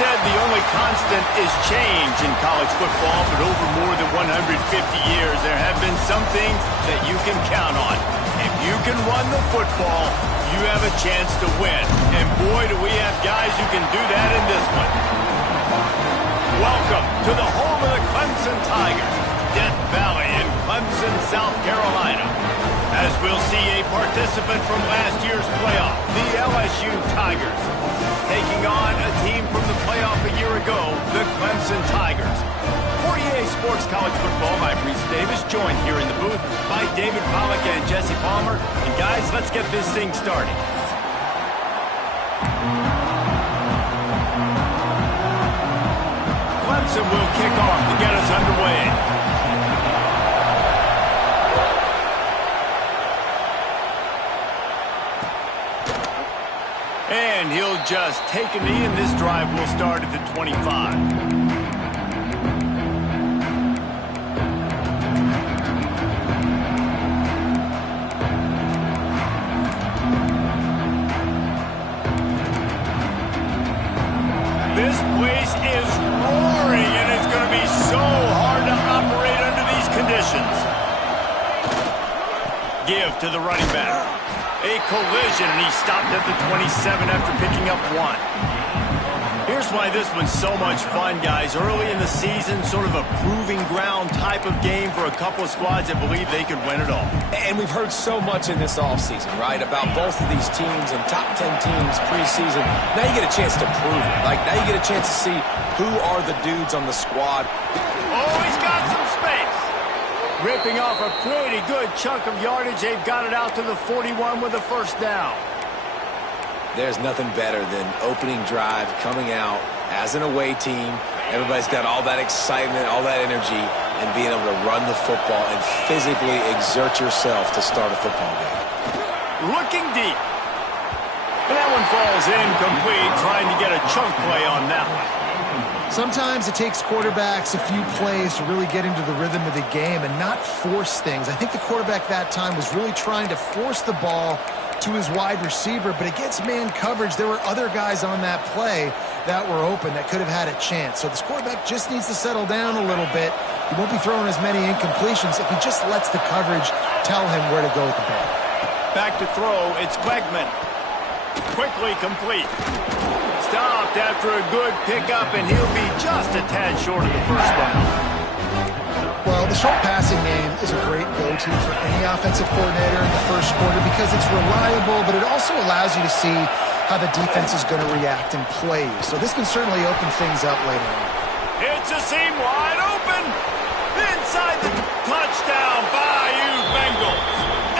said the only constant is change in college football, but over more than 150 years, there have been some things that you can count on. If you can run the football, you have a chance to win. And boy, do we have guys who can do that in this one. Welcome to the home of the Clemson Tigers, Death Valley in Clemson, South Carolina. As we'll see a participant from last year's playoff, the LSU Tigers, taking on a team from the playoff a year ago, the Clemson Tigers. For EA Sports College Football, I'm Reese Davis, joined here in the booth by David Pollack and Jesse Palmer. And guys, let's get this thing started. Clemson will kick off to get us underway. And he'll just take a knee, and this drive will start at the 25. This place is roaring, and it's going to be so hard to operate under these conditions. Give to the running back. A collision, and he stopped at the 27 after picking up one. Here's why this one's so much fun, guys. Early in the season, sort of a proving ground type of game for a couple of squads that believe they could win it all. And we've heard so much in this offseason, right, about both of these teams and top 10 teams preseason. Now you get a chance to prove it. Like, now you get a chance to see who are the dudes on the squad. Oh, he's got some space. Ripping off a pretty good chunk of yardage. They've got it out to the 41 with a first down. There's nothing better than opening drive, coming out as an away team. Everybody's got all that excitement, all that energy, and being able to run the football and physically exert yourself to start a football game. Looking deep. And that one falls incomplete, trying to get a chunk play on that one. Sometimes it takes quarterbacks a few plays to really get into the rhythm of the game and not force things. I think the quarterback that time was really trying to force the ball to his wide receiver, but against man coverage, there were other guys on that play that were open that could have had a chance. So this quarterback just needs to settle down a little bit. He won't be throwing as many incompletions if he just lets the coverage tell him where to go with the ball. Back to throw, it's Quegman. Quickly complete. Stopped after a good pickup, and he'll be just a tad short of the first down. Well, the short passing game is a great go-to for any offensive coordinator in the first quarter because it's reliable, but it also allows you to see how the defense is going to react and play. So this can certainly open things up later on. It's a seam wide open. Inside the touchdown, Bayou Bengals.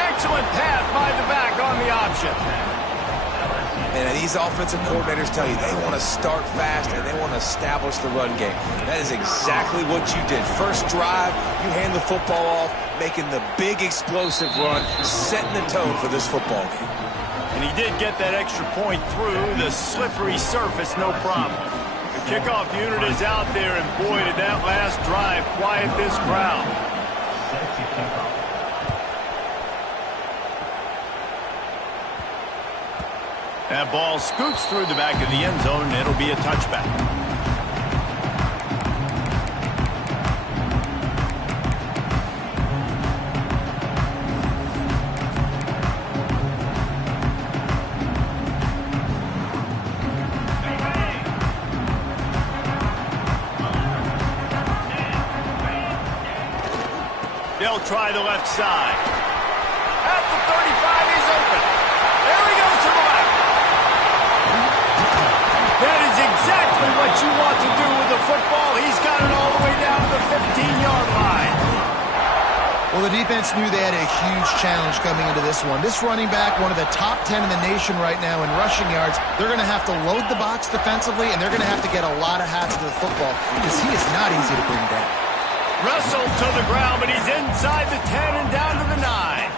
Excellent pass by the back on the option. And these offensive coordinators tell you they want to start fast and they want to establish the run game. That is exactly what you did. First drive, you hand the football off, making the big explosive run, setting the tone for this football game. And he did get that extra point through the slippery surface, no problem. The kickoff unit is out there, and boy, did that last drive quiet this crowd. That ball scoots through the back of the end zone, and it'll be a touchback. They'll try the left side. At the 35, he's open. There he goes to the left. That is exactly what you want to do with the football. He's got it all the way down to the 15-yard line. Well, the defense knew they had a huge challenge coming into this one. This running back, one of the top 10 in the nation right now in rushing yards, they're going to have to load the box defensively, and they're going to have to get a lot of hats to the football because he is not easy to bring down. Wrestled to the ground, but he's inside the 10 and down to the 9.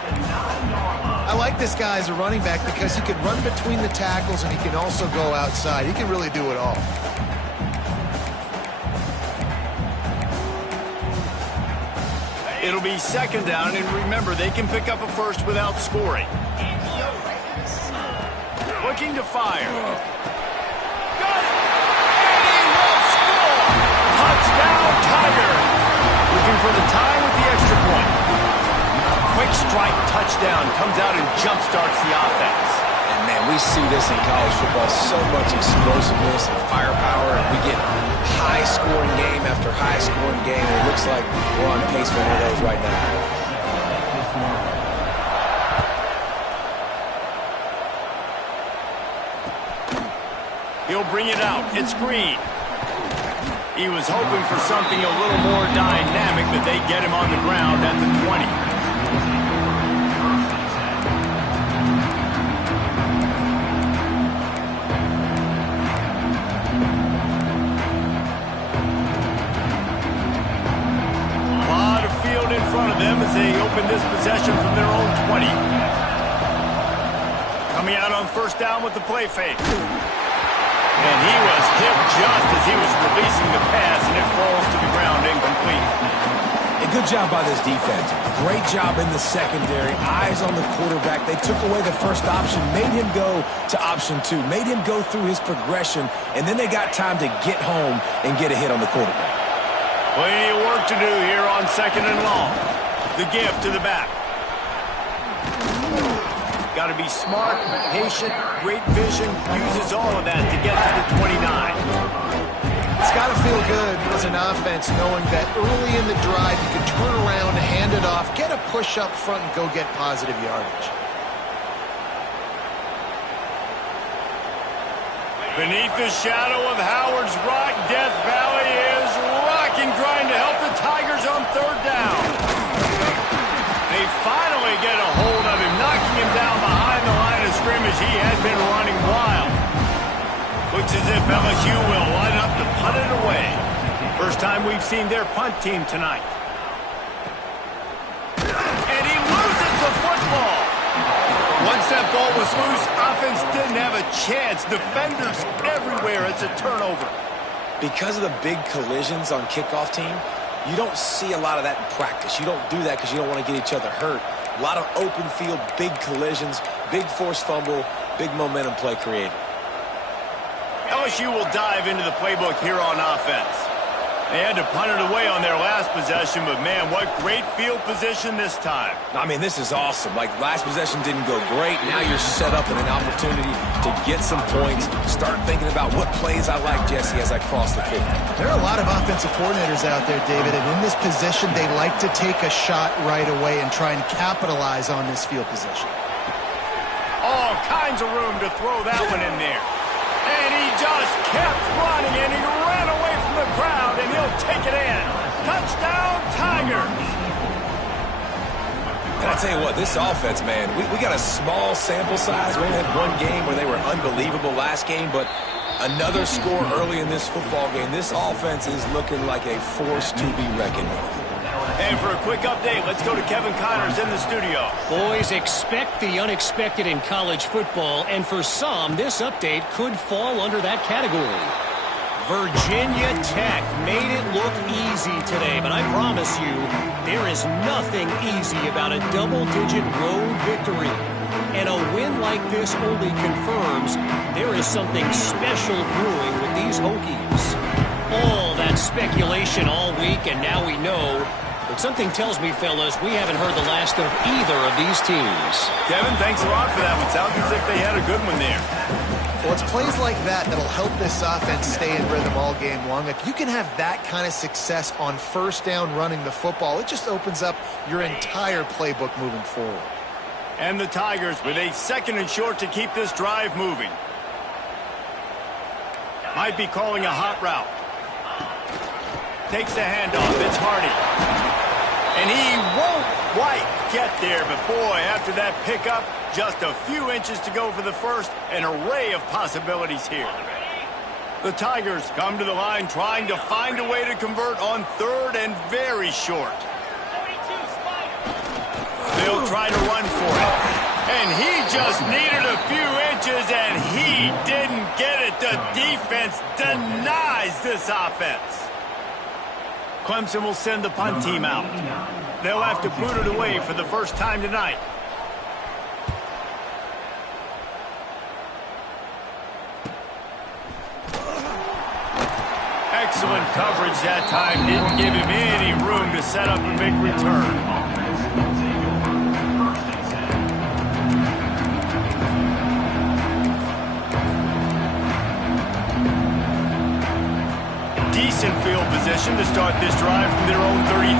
I like this guy as a running back because he can run between the tackles and he can also go outside. He can really do it all. It'll be second down, and remember, they can pick up a first without scoring. Looking to fire. Got it! And he for the tie with the extra point. Quick strike touchdown comes out and jump-starts the offense. And, man, we see this in college football, so much explosiveness and firepower, and we get high-scoring game after high-scoring game, and it looks like we're on pace for one of those right now. He'll bring it out. It's Green. He was hoping for something a little more dynamic, but they get him on the ground at the 20. A lot of field in front of them as they open this possession from their own 20. Coming out on first down with the play fake. And he was hit just as he was releasing the pass, and it falls to the ground incomplete. A good job by this defense. Great job in the secondary. Eyes on the quarterback. They took away the first option, made him go to option 2, made him go through his progression, and then they got time to get home and get a hit on the quarterback. Plenty of work to do here on second and long. The gift to the back. Got to be smart, patient, great vision, uses all of that to get to the 29. It's got to feel good as an offense knowing that early in the drive you can turn around, hand it off, get a push up front, and go get positive yardage. Beneath the shadow of Howard's Rock, Death Valley is rocking, trying to help the Tigers on third down. They finally get a hold of him, knocking him down behind the line of scrimmage. He had been running wild. Looks as if LSU will line up to punt it away. First time we've seen their punt team tonight. And he loses the football. Once that ball was loose, offense didn't have a chance. Defenders everywhere. It's a turnover. Because of the big collisions on kickoff team, you don't see a lot of that in practice. You don't do that because you don't want to get each other hurt. A lot of open field, big collisions, big forced fumble, big momentum play created. LSU will dive into the playbook here on offense. They had to punt it away on their last possession, but man, what great field position this time. I mean, this is awesome. Like, last possession didn't go great. Now you're set up in an opportunity to get some points. Start thinking about what plays I like, Jesse, as I cross the field. There are a lot of offensive coordinators out there, David, and in this position, they like to take a shot right away and try and capitalize on this field position. All kinds of room to throw that one in there. And he just kept running, and he ran away from the crowd, and he'll take it in. Touchdown, Tigers! And I tell you what, this offense, man, we got a small sample size. We only had one game where they were unbelievable last game, but another score early in this football game. This offense is looking like a force to be reckoned with. And for a quick update, let's go to Kevin Connors in the studio. Boys, expect the unexpected in college football, and for some, this update could fall under that category. Virginia Tech made it look easy today, but I promise you, there is nothing easy about a double-digit road victory. And a win like this only confirms there is something special brewing with these Hokies. All that speculation all week, and now we know. But something tells me, fellas, we haven't heard the last of either of these teams. Kevin, thanks a lot for that one. Sounds as if they had a good one there. Well, it's plays like that that'll help this offense stay in rhythm all game long. If you can have that kind of success on first down running the football, it just opens up your entire playbook moving forward. And the Tigers with a second and short to keep this drive moving. Might be calling a hot route. Takes the handoff. It's Hardy. And he won't quite get there, but boy, after that pickup, just a few inches to go for the first. An array of possibilities here. The Tigers come to the line trying to find a way to convert on third and very short. They'll try to run for it. And he just needed a few inches, and he didn't get it. The defense denies this offense. Clemson will send the punt team out. They'll have to boot it away for the first time tonight. Excellent coverage that time. Didn't give him any room to set up a big return. Decent field position to start this drive from their own 33.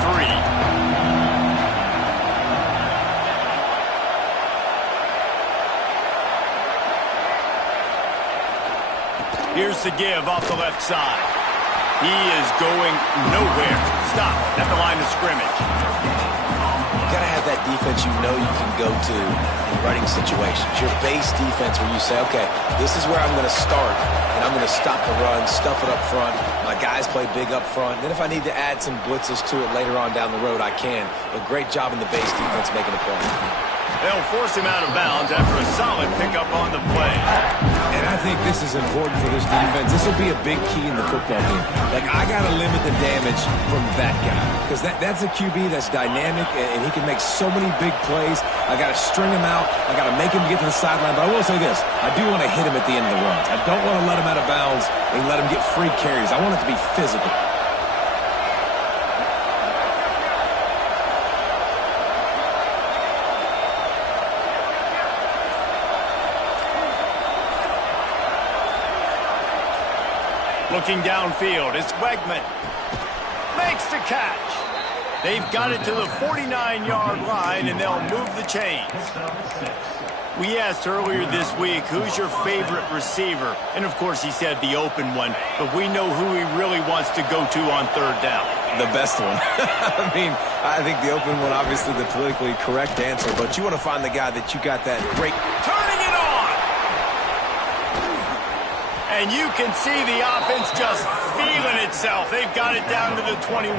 Here's the give off the left side. He is going nowhere. Stop at the line of scrimmage. You got to have that defense you know you can go to in running situations. Your base defense where you say, okay, this is where I'm going to start, and I'm going to stop the run, stuff it up front. My guys play big up front. Then if I need to add some blitzes to it later on down the road, I can. But great job in the base defense making a play. They'll force him out of bounds after a solid pickup on the play. And I think this is important for this defense. This will be a big key in the football game. Like, I got to limit the damage from that guy. Because that's a QB that's dynamic, and he can make so many big plays. I got to string him out. I got to make him get to the sideline. But I will say this. I do want to hit him at the end of the runs. I don't want to let him out of bounds and let him get free carries. I want it to be physical. Looking downfield, it's Wegman. Makes the catch. They've got it to the 49-yard line, and they'll move the chains. We asked earlier this week, who's your favorite receiver? And, of course, he said the open one. But we know who he really wants to go to on third down. The best one. I mean, I think the open one, obviously the politically correct answer. But you want to find the guy that you got that great... Turning it on! And you can see the offense just feeling itself. They've got it down to the 21.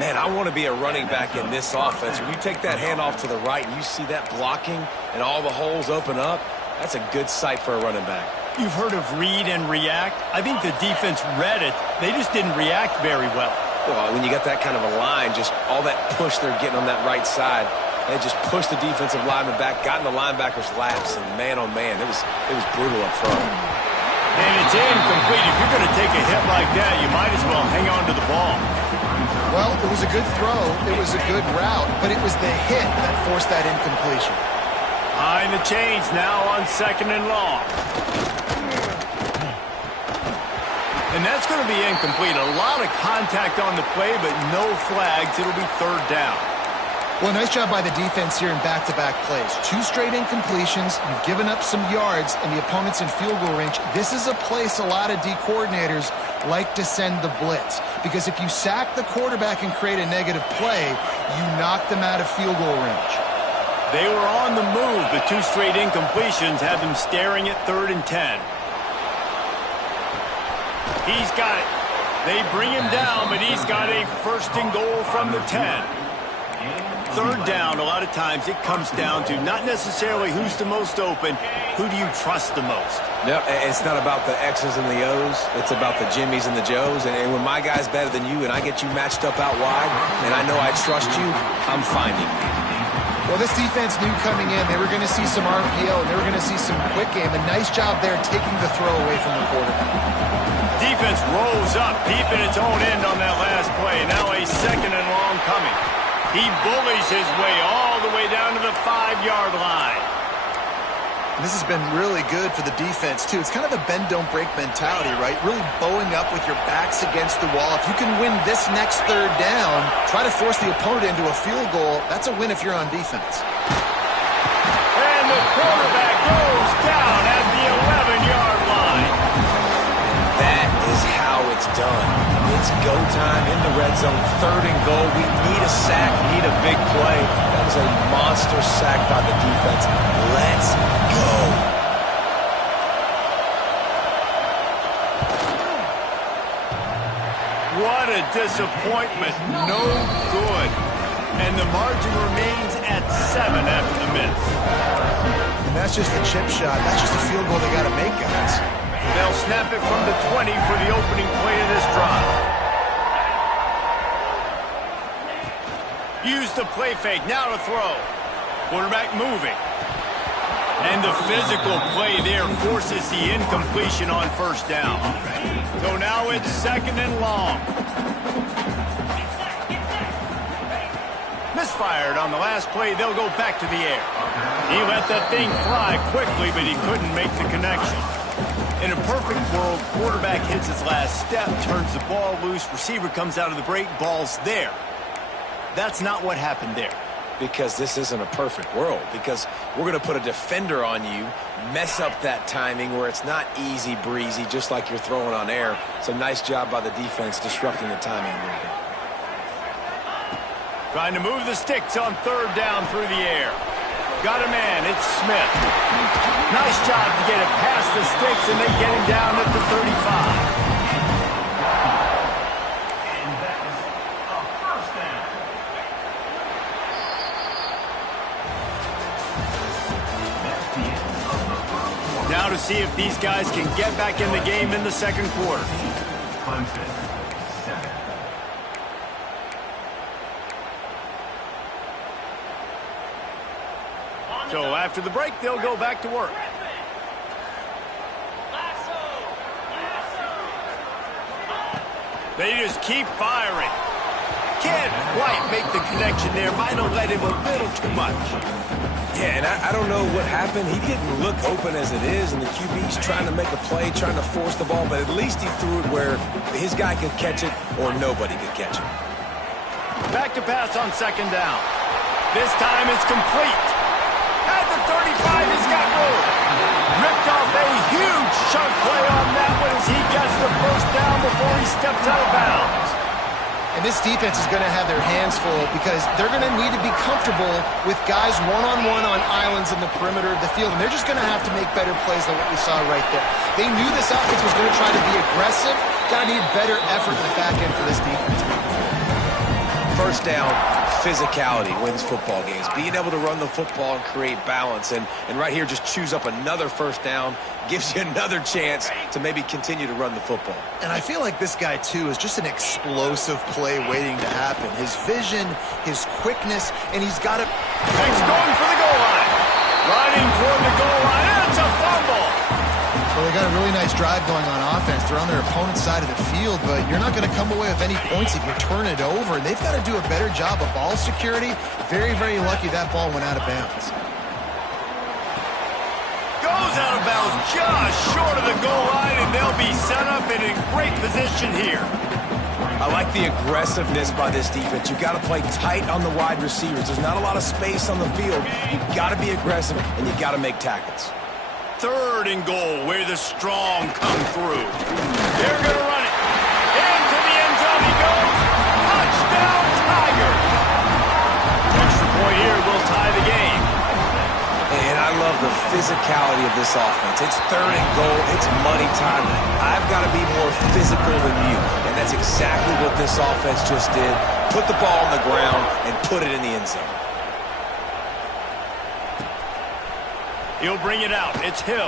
Man, I want to be a running back in this offense. When you take that handoff to the right and you see that blocking and all the holes open up, that's a good sight for a running back. You've heard of read and react. I think the defense read it. They just didn't react very well. Well, when you got that kind of a line, just all that push they're getting on that right side, they just pushed the defensive lineman back, got in the linebacker's laps, and man, oh man, it was brutal up front. And it's incomplete. If you're going to take a hit like that, you might as well hang on to the ball. Well, it was a good throw. It was a good route, but it was the hit that forced that incompletion. Behind the chains now on 2nd and long. And that's going to be incomplete. A lot of contact on the play, but no flags. It'll be third down. Well, nice job by the defense here in back-to-back plays. 2 straight incompletions. You've given up some yards, and the opponent's in field goal range. This is a place a lot of D coordinators like to send the blitz. Because if you sack the quarterback and create a negative play, you knock them out of field goal range. They were on the move, but 2 straight incompletions had them staring at 3rd and 10. He's got it. They bring him down, but he's got a 1st and goal from the 10. Third down, a lot of times it comes down to not necessarily who's the most open, who do you trust the most? Yep, it's not about the X's and the O's. It's about the Jimmies and the Joes. And when my guy's better than you and I get you matched up out wide and I know I trust you, I'm finding you. Well, this defense knew coming in they were going to see some RPO and they were going to see some quick game. A nice job there taking the throw away from the quarterback. Defense rolls up deep in its own end on that last play. Now a 2nd and long coming. He bullies his way all the way down to the 5-yard line. This has been really good for the defense, too. It's kind of a bend-don't-break mentality, right? Really bowing up with your backs against the wall. If you can win this next third down, try to force the opponent into a field goal. That's a win if you're on defense. And the quarterback goes down at the 11-yard line. That is how it's done. It's go time in the red zone, 3rd and goal. We need a sack, need a big play. That was a monster sack by the defense. Let's go. What a disappointment. No good. And the margin remains at 7 after the miss. And that's just the chip shot. That's just a field goal they got to make, guys. They'll snap it from the 20 for the opening play of this drive. Use the play fake. Now to throw. Quarterback moving. And the physical play there forces the incompletion on first down. So now it's 2nd and long. Misfired on the last play. They'll go back to the air. He let that thing fly quickly, but he couldn't make the connection. In a perfect world, quarterback hits his last step, turns the ball loose, receiver comes out of the break, ball's there. That's not what happened there. Because this isn't a perfect world. Because we're going to put a defender on you, mess up that timing where it's not easy breezy, just like you're throwing on air. So nice job by the defense disrupting the timing a little bit. Trying to move the sticks on 3rd down through the air. Got a man, it's Smith. Nice job to get it past the sticks, and they get him down at the 35. Now to see if these guys can get back in the game in the 2nd quarter. So after the break, they'll go back to work. They just keep firing. Can't quite make the connection there. Might have let him a little too much. Yeah, and I don't know what happened. He didn't look open as it is, and the QB's trying to make a play, trying to force the ball, but at least he threw it where his guy could catch it or nobody could catch it. Back to pass on 2nd down. This time it's complete. At the 35, he's got room. Ripped off a huge chunk play on that one as he gets the 1st down before he steps out of bounds. And this defense is going to have their hands full because they're going to need to be comfortable with guys one-on-one on islands in the perimeter of the field. And they're just going to have to make better plays than what we saw right there. They knew this offense was going to try to be aggressive. Got to need better effort in the back end for this defense. 1st down, physicality wins football games. Being able to run the football and create balance. And right here, just choose up another 1st down. Gives you another chance to maybe continue to run the football. And I feel like this guy, too, is just an explosive play waiting to happen. His vision, his quickness, and he's got it. He's going for the goal line. Running toward the goal line, and it's a fumble. Well, they got a really nice drive going on offense. They're on their opponent's side of the field, but you're not going to come away with any points if you turn it over. And they've got to do a better job of ball security. Very, very lucky that ball went out of bounds. Goes out of bounds just short of the goal line, and they'll be set up in a great position here. I like the aggressiveness by this defense. You've got to play tight on the wide receivers. There's not a lot of space on the field. You've got to be aggressive, and you've got to make tackles. 3rd and goal, where the strong come through. They're going to run it. Into the end zone he goes. Touchdown, Tigers. Extra point here will tie the game. And I love the physicality of this offense. It's 3rd and goal. It's money time. I've got to be more physical than you. And that's exactly what this offense just did. Put the ball on the ground and put it in the end zone. He'll bring it out. It's Hill.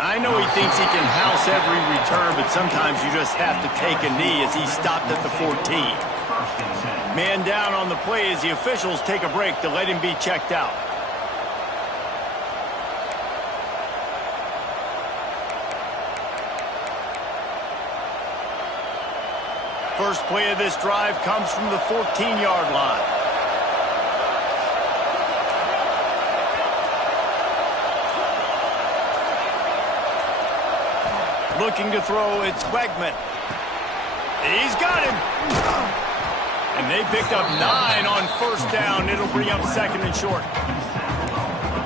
I know he thinks he can house every return, but sometimes you just have to take a knee as he stopped at the 14. Man down on the play as the officials take a break to let him be checked out. First play of this drive comes from the 14-yard line. Looking to throw, it's Wegman. He's got him. And they picked up 9 on 1st down. It'll bring up 2nd and short.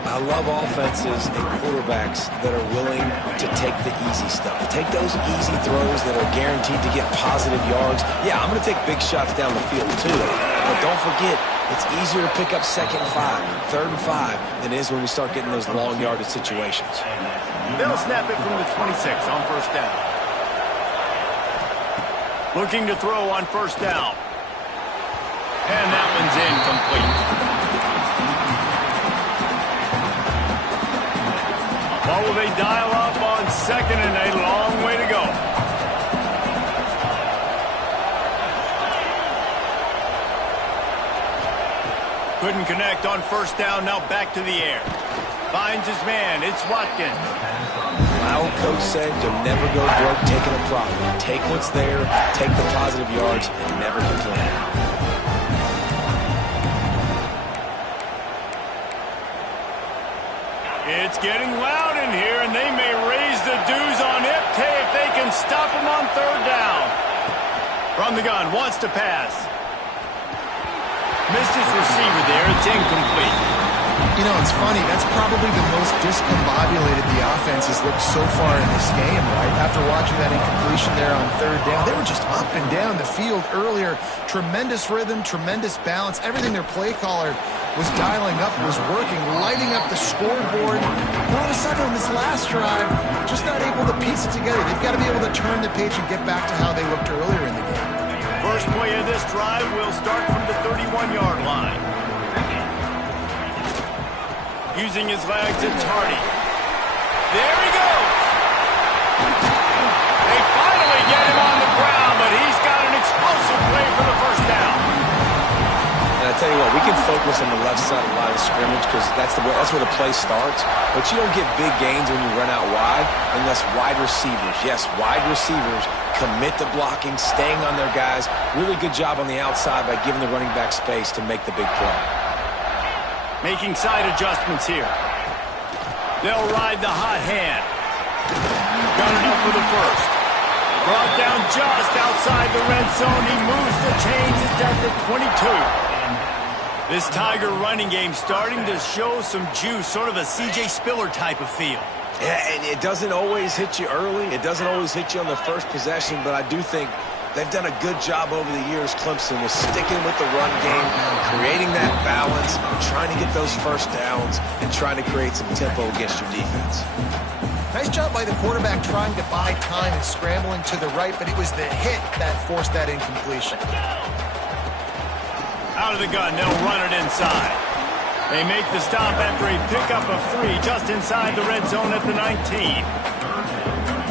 I love offenses and quarterbacks that are willing to take the easy stuff. Take those easy throws that are guaranteed to get positive yards. Yeah, I'm going to take big shots down the field too. But don't forget, it's easier to pick up 2nd and 5, 3rd and 5 than it is when we start getting those long yardage situations. They'll snap it from the 26 on 1st down. Looking to throw on 1st down. And that one's incomplete. What will they dial up on 2nd and a long way to go? Couldn't connect on 1st down, now back to the air. Finds his man. It's Watkins. My old coach said you'll never go broke taking a profit. Take what's there, take the positive yards, and never complain. It's getting loud in here, and they may raise the dues on Ipte if they can stop him on third down. From the gun, wants to pass. Missed his receiver there. It's incomplete. You know, it's funny. That's probably the most discombobulated the offense has looked so far in this game, right? After watching that incompletion there on third down, they were just up and down the field earlier. Tremendous rhythm, tremendous balance. Everything their play caller was dialing up was working, lighting up the scoreboard. And all of a sudden on this last drive, just not able to piece it together. They've got to be able to turn the page and get back to how they looked earlier in the game. First play of this drive will start from the 31-yard line. Using his legs, it's Hardy. There he goes. They finally get him on the ground, but he's got an explosive play for the first down. And I tell you what, we can focus on the left side of the line of scrimmage because that's where the play starts. But you don't get big gains when you run out wide unless wide receivers, yes, wide receivers, commit to blocking, staying on their guys. Really good job on the outside by giving the running back space to make the big play. Making side adjustments here. They'll ride the hot hand. Got enough for the first. Brought down just outside the red zone. He moves the chains. It's at the 22. This Tiger running game starting to show some juice, sort of a C.J. Spiller type of feel. Yeah, and it doesn't always hit you early. It doesn't always hit you on the first possession, but I do think they've done a good job over the years, Clemson, with sticking with the run game, creating that balance, trying to get those first downs, and trying to create some tempo against your defense. Nice job by the quarterback trying to buy time and scrambling to the right, but it was the hit that forced that incompletion. Out of the gun, they'll run it inside. They make the stop after a pickup of 3 just inside the red zone at the 19.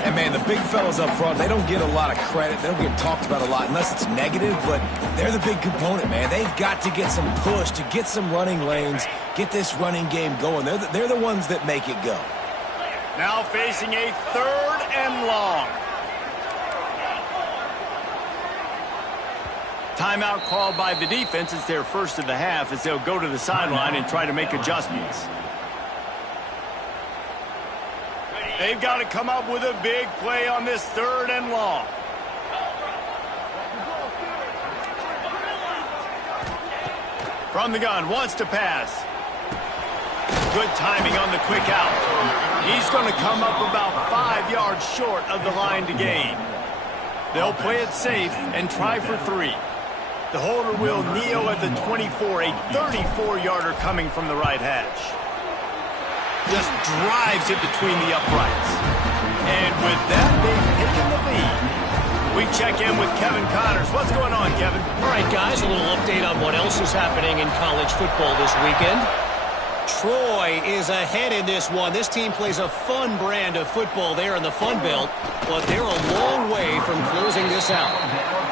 And, man, the big fellas up front, they don't get a lot of credit. They don't get talked about a lot unless it's negative, but they're the big component, man. They've got to get some push, to get some running lanes, get this running game going. They're the ones that make it go. Now facing a 3rd and long. Timeout called by the defense. It's their first of the half as they'll go to the sideline and try to make adjustments. They've got to come up with a big play on this 3rd and long. From the gun, wants to pass. Good timing on the quick out. He's going to come up about 5 yards short of the line to gain. They'll play it safe and try for 3. The holder will kneel at the 24, a 34-yarder coming from the right hash. Just drives it between the uprights. And with that, they've taken the lead. We check in with Kevin Connors. What's going on, Kevin? All right, guys, a little update on what else is happening in college football this weekend. Troy is ahead in this one. This team plays a fun brand of football there in the Fun Belt, but they're a long way from closing this out.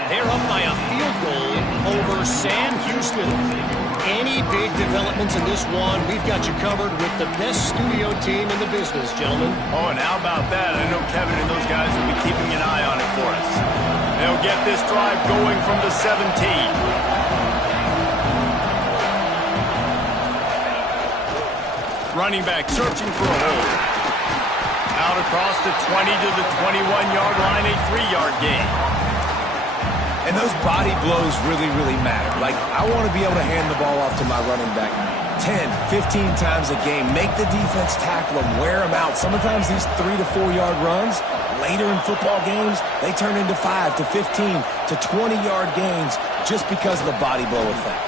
They're up by a field goal over Sam Houston. Any big developments in this one, we've got you covered with the best studio team in the business, gentlemen. Oh, and how about that? I know Kevin and those guys will be keeping an eye on it for us. They'll get this drive going from the 17. Running back searching for a hole. Out across the 20 to the 21-yard line, a 3-yard gain. And those body blows really, really matter. Like, I want to be able to hand the ball off to my running back 10, 15 times a game. Make the defense tackle them, wear them out. Sometimes these 3 to 4-yard runs, later in football games, they turn into 5 to 15 to 20-yard gains just because of the body blow effect.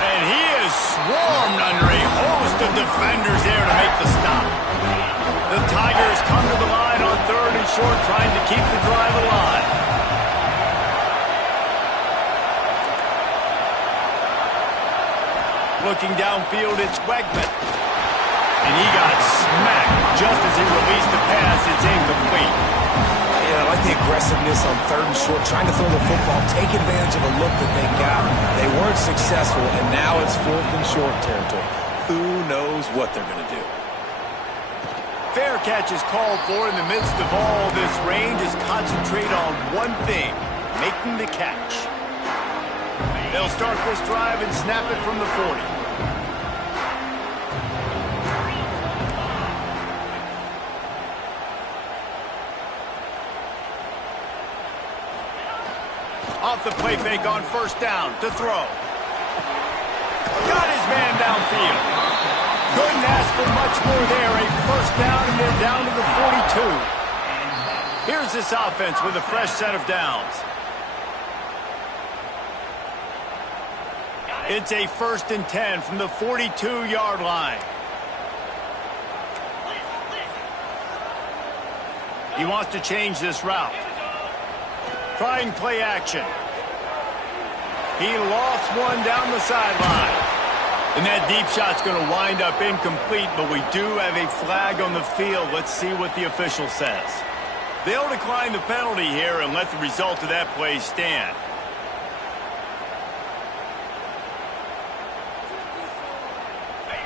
And he is swarmed under a host of defenders there to make the stop. The Tigers come to the line on 3rd and short, trying to keep the drive alive. Looking downfield, it's Wegman. And he got smacked just as he released the pass. It's incomplete. Yeah, I like the aggressiveness on 3rd and short, trying to throw the football, take advantage of a look that they got. They weren't successful, and now it's 4th and short territory. who knows what they're going to do. Fair catch is called for. In the midst of all this rain, just concentrate on one thing, making the catch. They'll start this drive and snap it from the 40. Off the play fake on first down to throw. Got his man downfield. Couldn't ask for much more there. A first down, and they're down to the 42. Here's this offense with a fresh set of downs. It's a 1st and 10 from the 42-yard line. He wants to change this route. Trying play action. He lost one down the sideline. And that deep shot's going to wind up incomplete, but we do have a flag on the field. Let's see what the official says. They'll decline the penalty here and let the result of that play stand.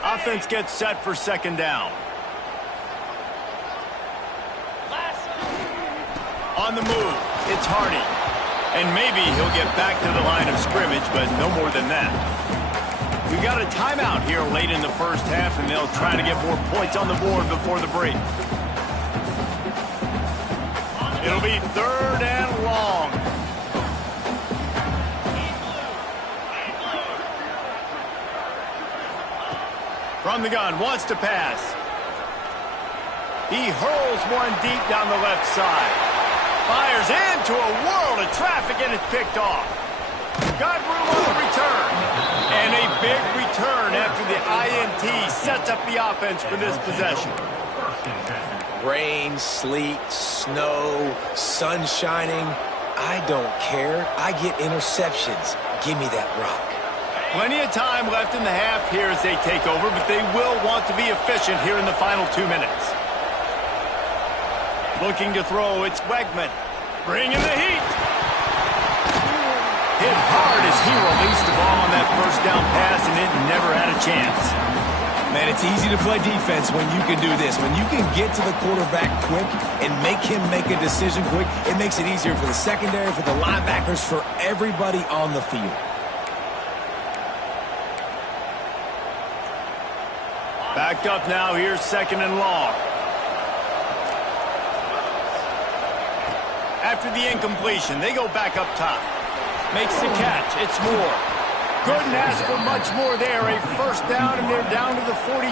Offense gets set for 2nd down. On the move, it's Hardy. And maybe he'll get back to the line of scrimmage, but no more than that. We've got a timeout here late in the first half, and they'll try to get more points on the board before the break. It'll be 3rd and long. From the gun, wants to pass. He hurls one deep down the left side. Fires into a world of traffic, and it's picked off. Got room on the return. And a big return after the INT sets up the offense for this possession. Rain, sleet, snow, sun shining. I don't care. I get interceptions. Give me that rock. Plenty of time left in the half here as they take over, but they will want to be efficient here in the final 2 minutes. Looking to throw, it's Wegman. Bringing the heat. Hit hard as he released the ball on that first down pass, and it never had a chance. Man, it's easy to play defense when you can do this. When you can get to the quarterback quick and make him make a decision quick, it makes it easier for the secondary, for the linebackers, for everybody on the field. Backed up now, here's 2nd and long. After the incompletion, they go back up top. Makes the catch. It's Moore. Couldn't ask for much more there. A first down, and they're down to the 42.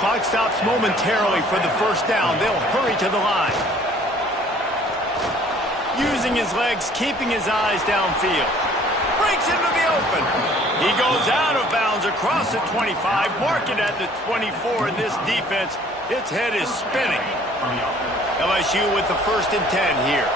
Clock stops momentarily for the first down. They'll hurry to the line. Using his legs, keeping his eyes downfield. Breaks into the open. He goes out of bounds across the 25, marking at the 24, and this defense, its head is spinning. LSU with the 1st and 10 here.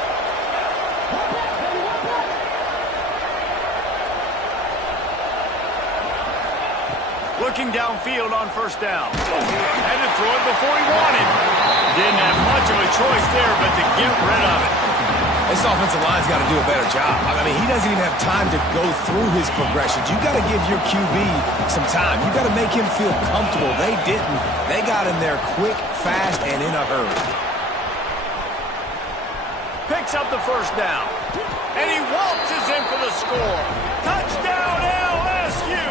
Looking downfield on first down. Had to throw it before he wanted. Didn't have much of a choice there but to get rid of it. This offensive line's got to do a better job. I mean, he doesn't even have time to go through his progressions. You got to give your QB some time. You got to make him feel comfortable. They didn't. They got in there quick, fast, and in a hurry. Picks up the first down. And he waltzes in for the score. Touchdown, LSU!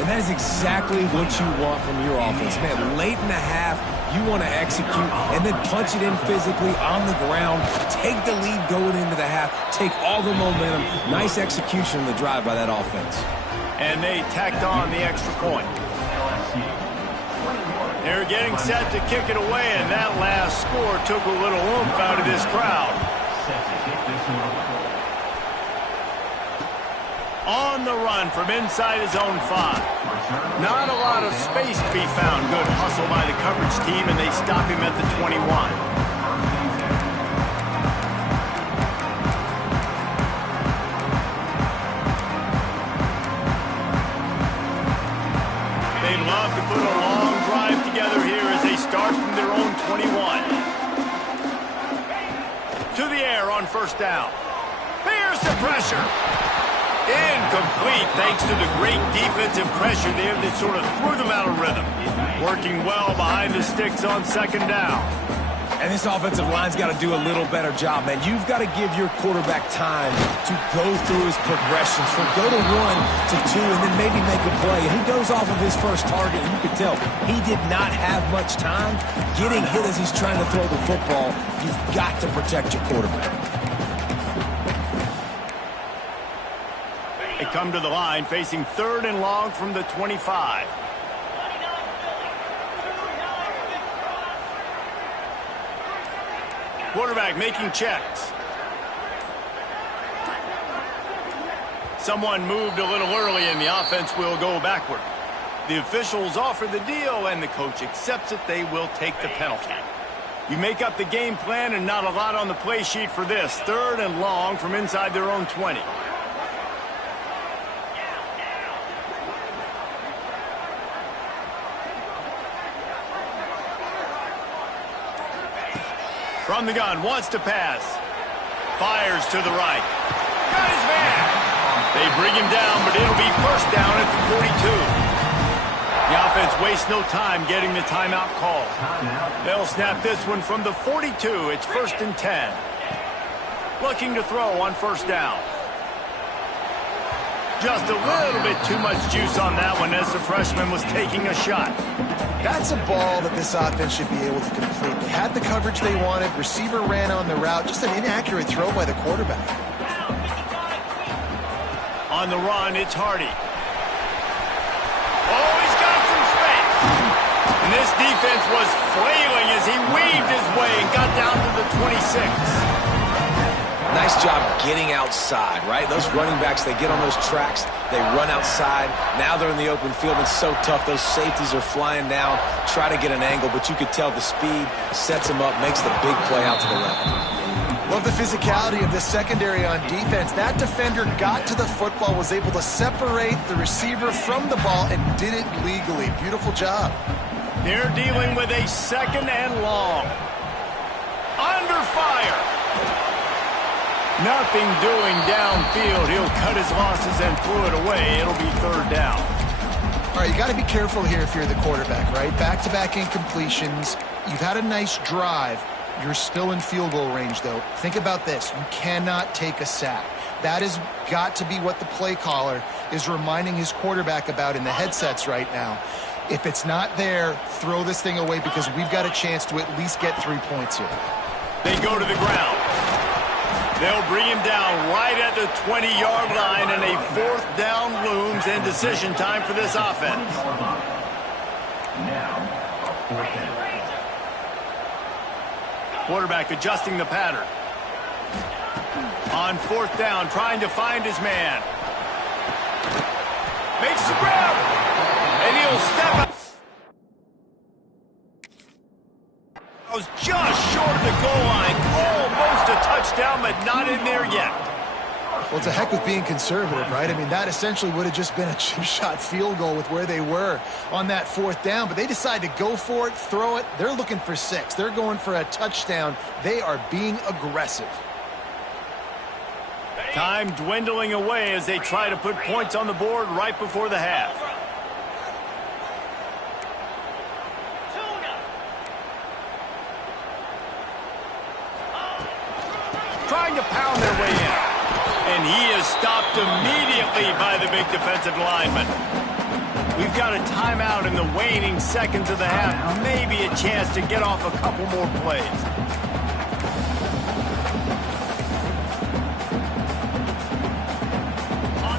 And that is exactly what you want from your offense. Man, late in the half, you want to execute and then punch it in physically on the ground. Take the lead going into the half. Take all the momentum. Nice execution on the drive by that offense. And they tacked on the extra point. They're getting set to kick it away, and that last score took a little oomph out of this crowd. On the run from inside his own 5. Not a lot of space to be found. Good hustle by the coverage team, and they stop him at the 21. They'd love to put a long drive together here as they start from their own 21. To the air on first down. Here's the pressure. Incomplete thanks to the great defensive pressure there that sort of threw them out of rhythm. Working well behind the sticks on second down. And this offensive line's got to do a little better job, man. You've got to give your quarterback time to go through his progressions. From go to 1 to 2 and then maybe make a play. And he goes off of his first target, and you can tell he did not have much time getting hit as he's trying to throw the football. You've got to protect your quarterback. They come to the line facing 3rd and long from the 25. Quarterback making checks. Someone moved a little early and the offense will go backward. The officials offer the deal and the coach accepts it. They will take the penalty. You make up the game plan and not a lot on the play sheet for this. 3rd and long from inside their own 20. From the gun, wants to pass. Fires to the right. Got his man. They bring him down, but it'll be first down at the 42. The offense wastes no time getting the timeout call. They'll snap this one from the 42. It's 1st and 10. Looking to throw on first down. Just a little bit too much juice on that one as the freshman was taking a shot. That's a ball that this offense should be able to complete. They had the coverage they wanted. Receiver ran on the route. Just an inaccurate throw by the quarterback. On the run, it's Hardy. Oh, he's got some space. And this defense was flailing as he weaved his way and got down to the 26. Nice job getting outside, right? Those running backs, they get on those tracks, they run outside. Now they're in the open field. It's so tough. Those safeties are flying down, try to get an angle, but you could tell the speed sets them up, makes the big play out to the left. Love the physicality of this secondary on defense. That defender got to the football, was able to separate the receiver from the ball, and did it legally. Beautiful job. They're dealing with a 2nd and long. Under fire. Nothing doing downfield. He'll cut his losses and throw it away. It'll be 3rd down. All right, you got to be careful here if you're the quarterback, right? Back-to-back incompletions. You've had a nice drive. You're still in field goal range, though. Think about this. You cannot take a sack. That has got to be what the play caller is reminding his quarterback about in the headsets right now. If it's not there, throw this thing away because we've got a chance to at least get 3 points here. They go to the ground. They'll bring him down right at the 20-yard line, and a 4th down looms and decision time for this offense. Quarterback adjusting the pattern. On 4th down, trying to find his man. Makes the grab, and he'll step up. Was just short of the goal line, almost a touchdown, but not in there yet. Well, it's a heck with being conservative, right? I mean, that essentially would have just been a chip-shot field goal with where they were on that 4th down, but they decide to go for it, throw it. They're looking for 6. They're going for a touchdown. They are being aggressive. Time dwindling away as they try to put points on the board right before the half. Trying to pound their way in. And he is stopped immediately by the big defensive lineman. We've got a timeout in the waning seconds of the half. Maybe a chance to get off a couple more plays.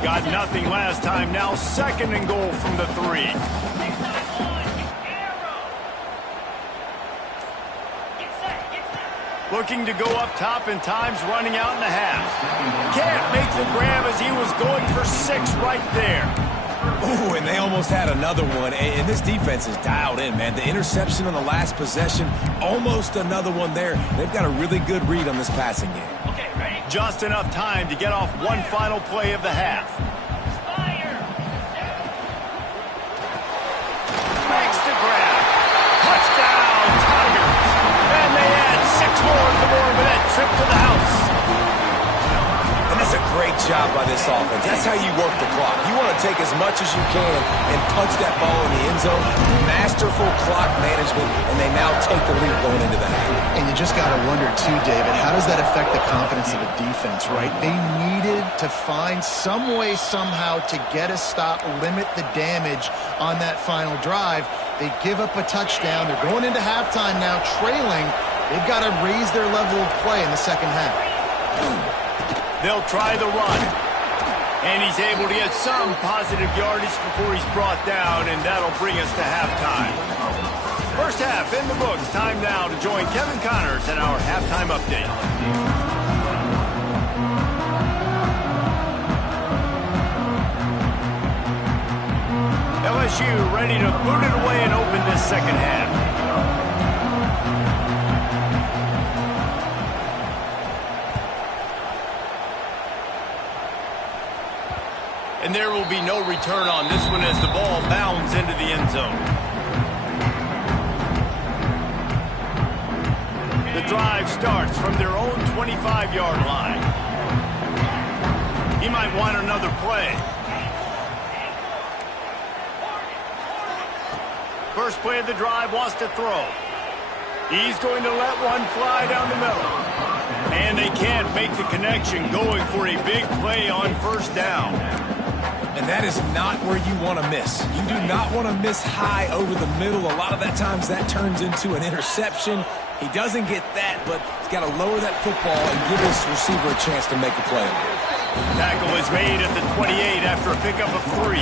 Got nothing last time. Now 2nd and goal from the 3. Looking to go up top, and time's running out in the half. Can't make the grab as he was going for 6 right there. Ooh, and they almost had another one. And this defense is dialed in, man. The interception on the last possession, almost another one there. They've got a really good read on this passing game. Okay, ready? Just enough time to get off one final play of the half. Makes the grab. Touchdown, Tigers. And they add 6 more to the board with that trip to the house. And that's a great job by this offense. That's how you work the clock. You want to take as much as you can and punch that ball in the end zone. Masterful clock management, and they now take the lead going into the half. And you just got to wonder, too, David, how does that affect the confidence of the defense, right? They needed to find some way, somehow, to get a stop, limit the damage on that final drive. They give up a touchdown. They're going into halftime now, trailing. They've got to raise their level of play in the second half. They'll try the run. And he's able to get some positive yardage before he's brought down, and that'll bring us to halftime. First half in the books. Time now to join Kevin Connors in our halftime update. LSU ready to boot it away and open this second half. And there will be no return on this one as the ball bounds into the end zone. The drive starts from their own 25-yard line. He might want another play. First play of the drive, wants to throw. He's going to let one fly down the middle. And they can't make the connection, going for a big play on first down. And that is not where you want to miss. You do not want to miss high over the middle. A lot of that times that turns into an interception. He doesn't get that, but he's got to lower that football and give his receiver a chance to make a play. Tackle is made at the 28 after a pickup of 3.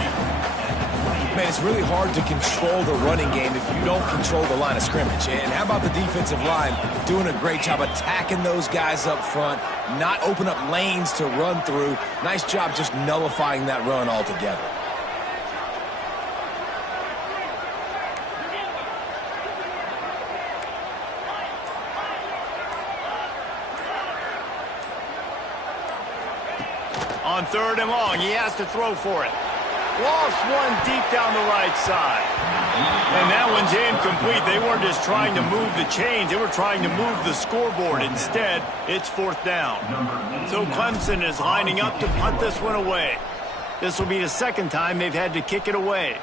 Man, it's really hard to control the running game if you don't control the line of scrimmage. And how about the defensive line doing a great job attacking those guys up front, not open up lanes to run through. Nice job just nullifying that run altogether. On 3rd and long, he has to throw for it. Lost one deep down the right side. And that one's incomplete. They weren't just trying to move the chains. They were trying to move the scoreboard. Instead, it's 4th down. So Clemson is lining up to punt this one away. This will be the second time they've had to kick it away.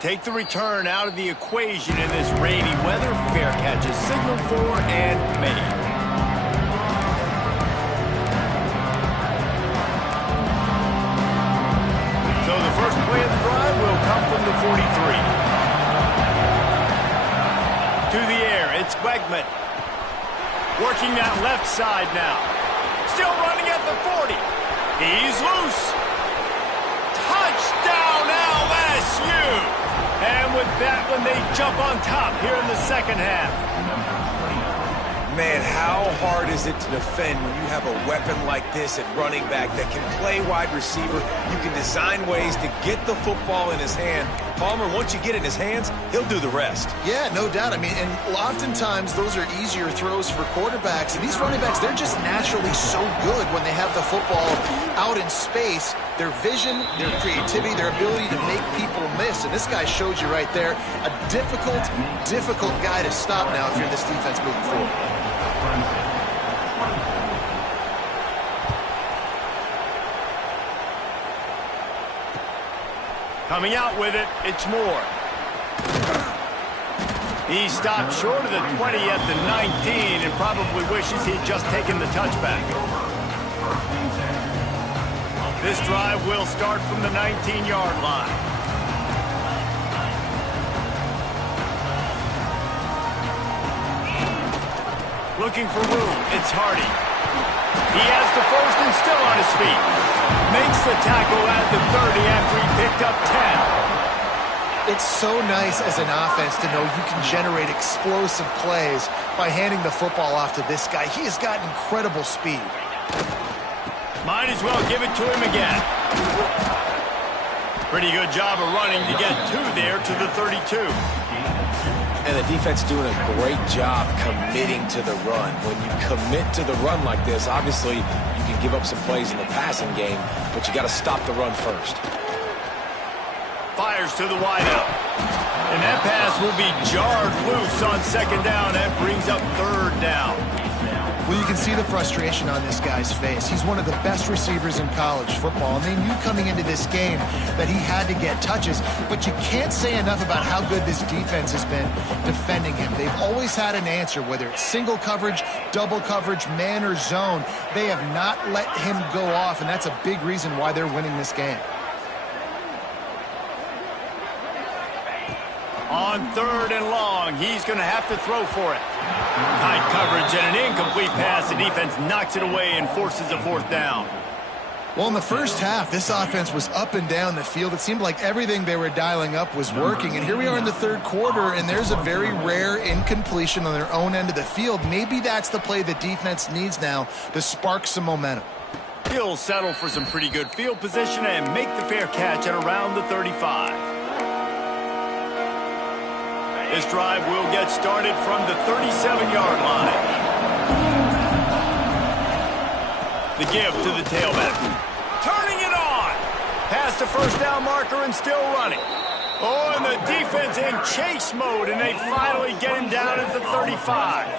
Take the return out of the equation in this rainy weather. Fair catch is signaled for and made. So the first play of the drive will come from the 43. To the air, it's Wegman. Working that left side now. Still running at the 40. He's loose. Touchdown LSU! And with that one, they jump on top here in the second half. Man, how hard is it to defend when you have a weapon like this at running back that can play wide receiver? You can design ways to get the football in his hand. Palmer, once you get it in his hands, he'll do the rest. Yeah, no doubt. I mean, and oftentimes those are easier throws for quarterbacks. And these running backs, they're just naturally so good when they have the football out in space. Their vision, their creativity, their ability to make people miss. And this guy showed you right there, a difficult guy to stop now if you're this defense moving forward. Coming out with it, it's Moore. He stopped short of the 20 at the 19 and probably wishes he'd just taken the touchback. This drive will start from the 19-yard line. Looking for room, it's Hardy. He has the first and still on his feet. Makes the tackle at the 30 after he picked up 10. It's so nice as an offense to know you can generate explosive plays by handing the football off to this guy. He has got incredible speed. Might as well give it to him again. Pretty good job of running to get 2 there to the 32. And the defense doing a great job committing to the run. When you commit to the run like this, obviously you can give up some plays in the passing game, but you got to stop the run first. Fires to the wideout. And that pass will be jarred loose on 2nd down. That brings up 3rd down. Well, you can see the frustration on this guy's face. He's one of the best receivers in college football, and they knew coming into this game that he had to get touches, but you can't say enough about how good this defense has been defending him. They've always had an answer, whether it's single coverage, double coverage, man or zone. They have not let him go off, and that's a big reason why they're winning this game. On 3rd and long, he's going to have to throw for it. Tight coverage and an incomplete pass. The defense knocks it away and forces a 4th down. Well, in the first half, this offense was up and down the field. It seemed like everything they were dialing up was working. And here we are in the 3rd quarter, and there's a very rare incompletion on their own end of the field. Maybe that's the play the defense needs now to spark some momentum. He'll settle for some pretty good field position and make the fair catch at around the 35. This drive will get started from the 37-yard line. The give to the tailback. Turning it on. Past the 1st down marker and still running. Oh, and the defense in chase mode, and they finally get him down at the 35.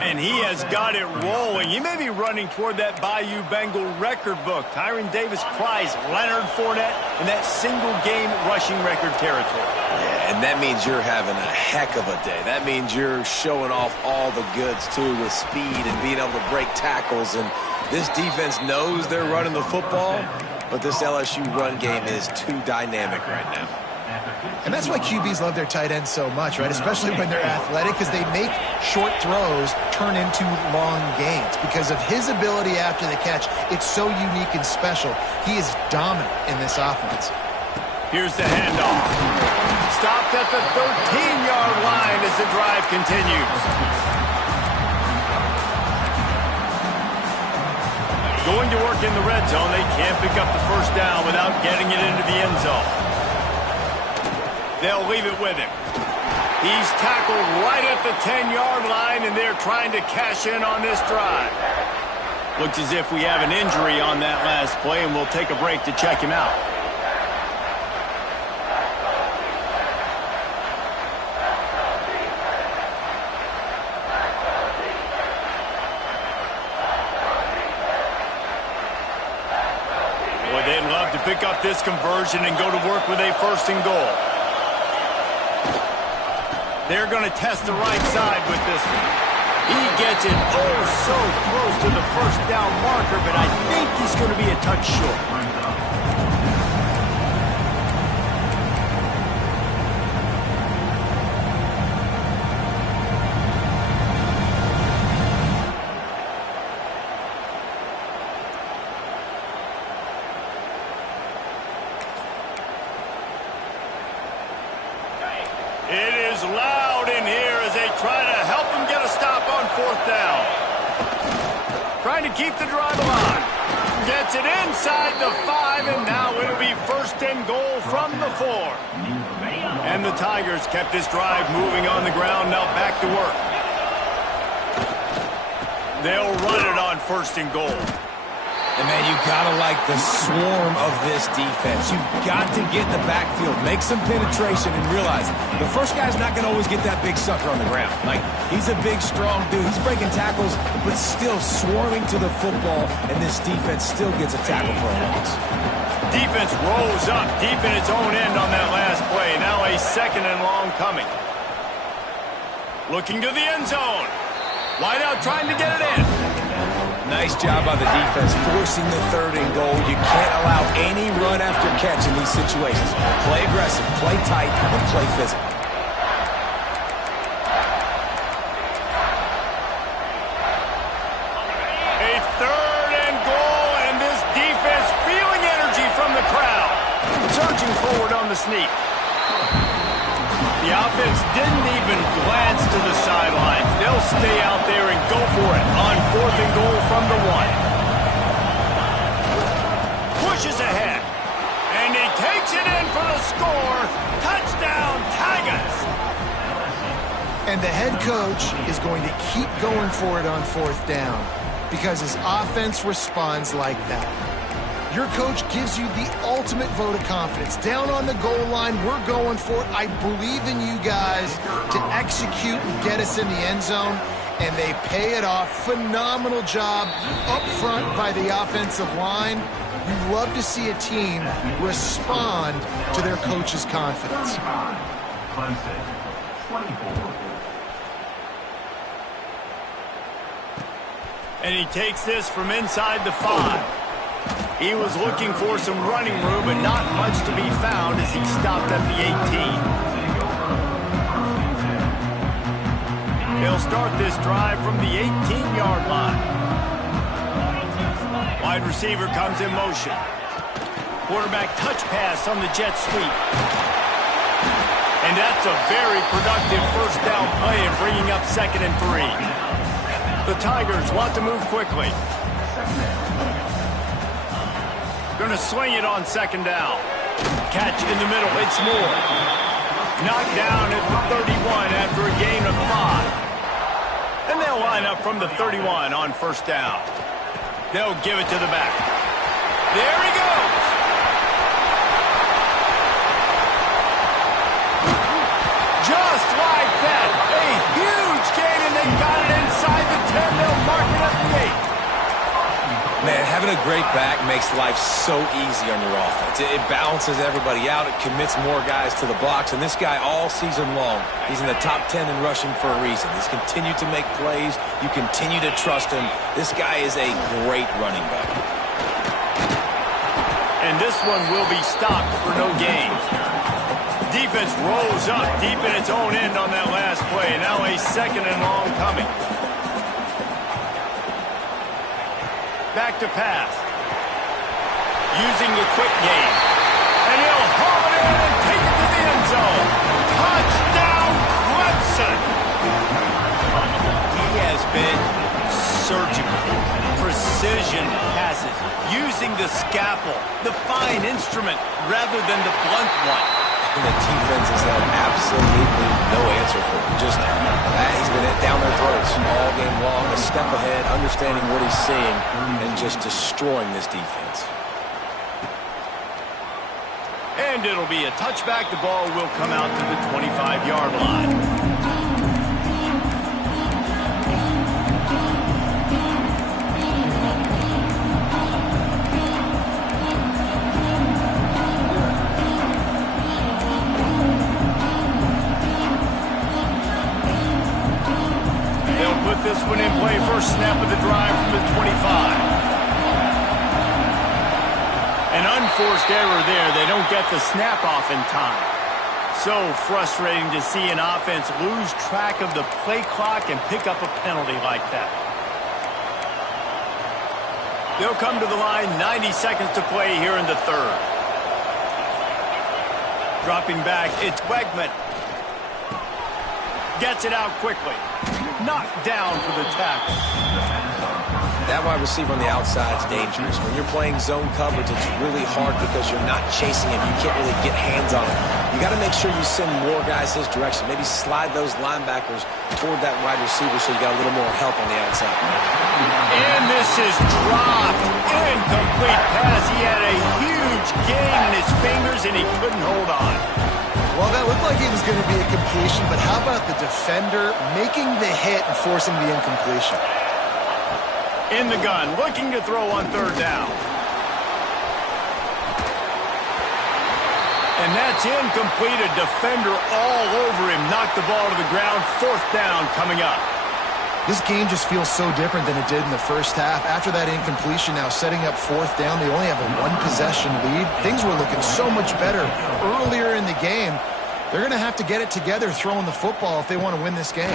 And he has got it rolling. He may be running toward that Bayou Bengal record book. Tyron Davis-Price, Leonard Fournette, in that single-game rushing record territory. Yeah, and that means you're having a heck of a day. That means you're showing off all the goods, too, with speed and being able to break tackles. And this defense knows they're running the football, but this LSU run game is too dynamic right now. And that's why QBs love their tight ends so much, right? Especially when they're athletic, because they make short throws turn into long gains. Because of his ability after the catch, it's so unique and special. He is dominant in this offense. Here's the handoff. Stopped at the 13-yard line as the drive continues. Going to work in the red zone. They can't pick up the 1st down without getting it into the end zone. They'll leave it with him. He's tackled right at the 10-yard line, and they're trying to cash in on this drive. Looks as if we have an injury on that last play, and we'll take a break to check him out. Boy, they'd love to pick up this conversion and go to work with a 1st and goal. They're going to test the right side with this one. He gets it so close to the 1st down marker, but I think he's going to be a touch short. It is loud in here as they try to help him get a stop on 4th down. Trying to keep the drive alive. Gets it inside the 5, and now it'll be 1st and goal from the 4. And the Tigers kept this drive moving on the ground, now back to work. They'll run it on 1st and goal. And, man, you got to like the swarm of this defense. You've got to get in the backfield, make some penetration, and realize the first guy's not going to always get that big sucker on the ground. Like, he's a big, strong dude. He's breaking tackles, but still swarming to the football, and this defense still gets a tackle for a loss. Defense rolls up deep in its own end on that last play. Now a 2nd and long coming. Looking to the end zone. Wide out trying to get it in. Nice job by the defense forcing the 3rd and goal. You can't allow any run after catch in these situations. Play aggressive, play tight, and play physical. A 3rd and goal, and this defense feeling energy from the crowd. Surging forward on the sneak. The offense didn't even glance to the sidelines. They'll stay out there and go for it on 4th and goal from the 1. Pushes ahead. And he takes it in for the score. Touchdown, Tigers. And the head coach is going to keep going for it on 4th down because his offense responds like that. Your coach gives you the ultimate vote of confidence. Down on the goal line, we're going for it. I believe in you guys to execute and get us in the end zone. and they pay it off. Phenomenal job up front by the offensive line. You love to see a team respond to their coach's confidence. And he takes this from inside the 5. He was looking for some running room, but not much to be found as he stopped at the 18. They'll start this drive from the 18-yard line. Wide receiver comes in motion. Quarterback touch pass on the jet sweep. And that's a very productive first down play in bringing up 2nd and 3. The Tigers want to move quickly. Going to swing it on 2nd down. Catch in the middle. It's Moore. Knocked down at the 31 after a gain of 5. And they'll line up from the 31 on 1st down. They'll give it to the back. There he goes. Just like that. A huge gain, and they got it inside the 10. They'll mark it at the 8. Man, having a great back makes life so easy on your offense. It balances everybody out. It commits more guys to the blocks. And this guy all season long, he's in the top 10 in rushing for a reason. He's continued to make plays. You continue to trust him. This guy is a great running back. And this one will be stopped for no gain. Defense rolls up deep in its own end on that last play. Now a 2nd and long coming. Back to pass. Using the quick game. And he'll haul it in and take it to the end zone. Touchdown, Clemson! He has been surgical. Precision passes. Using the scalpel, the fine instrument, rather than the blunt one. And the defense has had absolutely no answer for him. Just he's been down their throats all game long, a step ahead, understanding what he's seeing, and just destroying this defense. And it'll be a touchback. The ball will come out to the 25-yard line. This one in play, first snap of the drive from the 25. An unforced error there. They don't get the snap off in time. So frustrating to see an offense lose track of the play clock and pick up a penalty like that. They'll come to the line, 90 seconds to play here in the 3rd. Dropping back, it's Wegman. Gets it out quickly. Knocked down for the tackle. That wide receiver on the outside is dangerous. When you're playing zone coverage, it's really hard because you're not chasing him. You can't really get hands on him. You got to make sure you send more guys his direction. Maybe slide those linebackers toward that wide receiver so you got a little more help on the outside. And this is dropped. Incomplete pass. He had a huge gain in his fingers, and he couldn't hold on. Well, that looked like it was going to be a completion, but how about the defender making the hit and forcing the incompletion? In the gun, looking to throw on 3rd down. And that's incomplete. A defender all over him. Knocked the ball to the ground. 4th down coming up. This game just feels so different than it did in the first half. After that incompletion, now setting up 4th down, they only have a 1-possession lead. Things were looking so much better earlier in the game. They're going to have to get it together throwing the football if they want to win this game.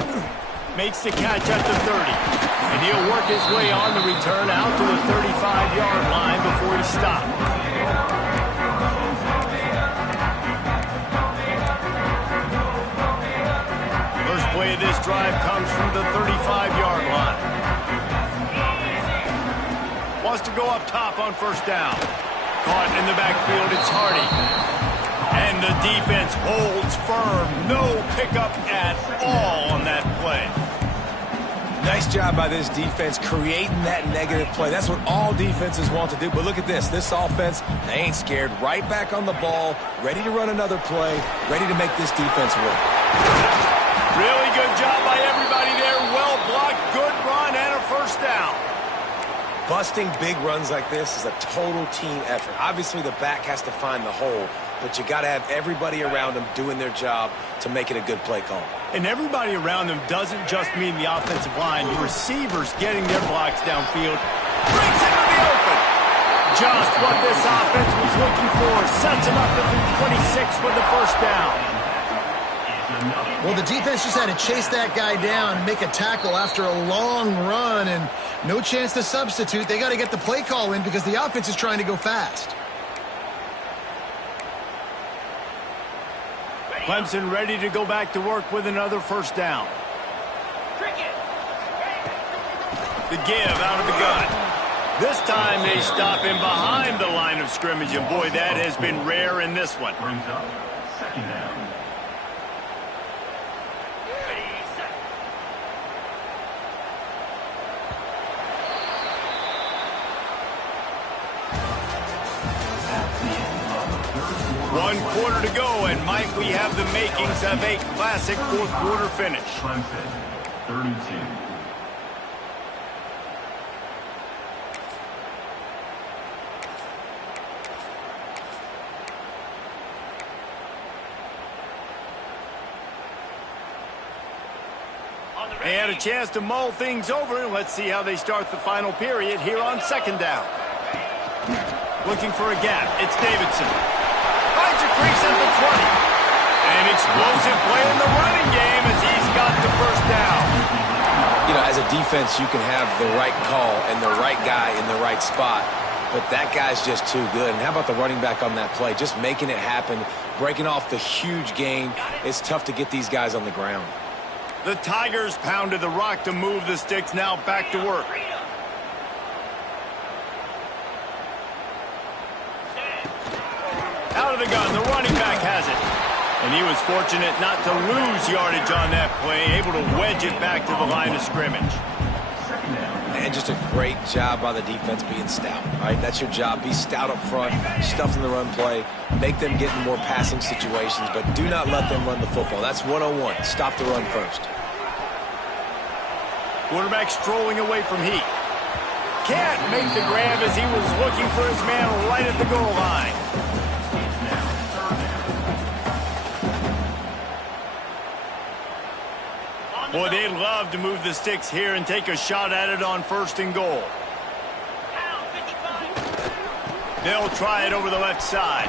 Makes the catch at the 30. And he'll work his way on the return out to the 35-yard line before he stopped. First play of this drive comes from the 35-yard line. Wants to go up top on 1st down. Caught in the backfield, it's Hardy. And the defense holds firm. No pickup at all on that play. Nice job by this defense creating that negative play. That's what all defenses want to do. But look at this. This offense, they ain't scared. Right back on the ball, ready to run another play, ready to make this defense work. Really good job by everybody there. Well blocked first down. Busting big runs like this is a total team effort. Obviously, the back has to find the hole, but you got to have everybody around them doing their job to make it a good play call. And everybody around them doesn't just mean the offensive line. The receivers getting their blocks downfield brings into the open. Just what this offense was looking for. Sets them up at the 26 for the first down. Well, the defense just had to chase that guy down and make a tackle after a long run, and no chance to substitute. They got to get the play call in because the offense is trying to go fast. Clemson ready to go back to work with another first down. The give out of the gun. This time they stop him behind the line of scrimmage, and boy, that has been rare in this one. Brings up second down. One quarter to go, and Mike, we have the makings of a classic fourth quarter finish. Clemson, 32. They had a chance to mull things over, and let's see how they start the final period here on second down. Looking for a gap. It's Davidson. Finds a crease at the 20. An explosive play in the running game as he's got the first down. You know, as a defense, you can have the right call and the right guy in the right spot, but that guy's just too good. And how about the running back on that play? Just making it happen, breaking off the huge gain. It's tough to get these guys on the ground. The Tigers pounded the rock to move the sticks. Now back to work. Out of the gun, the running back has it. And he was fortunate not to lose yardage on that play, able to wedge it back to the line of scrimmage. And just a great job by the defense being stout. All right, that's your job. Be stout up front, stuff in the run play, make them get in more passing situations, but do not let them run the football. That's 101. Stop the run first. Quarterback strolling away from Heat. Can't make the grab as he was looking for his man right at the goal line. Boy, they'd love to move the sticks here and take a shot at it on first and goal. They'll try it over the left side.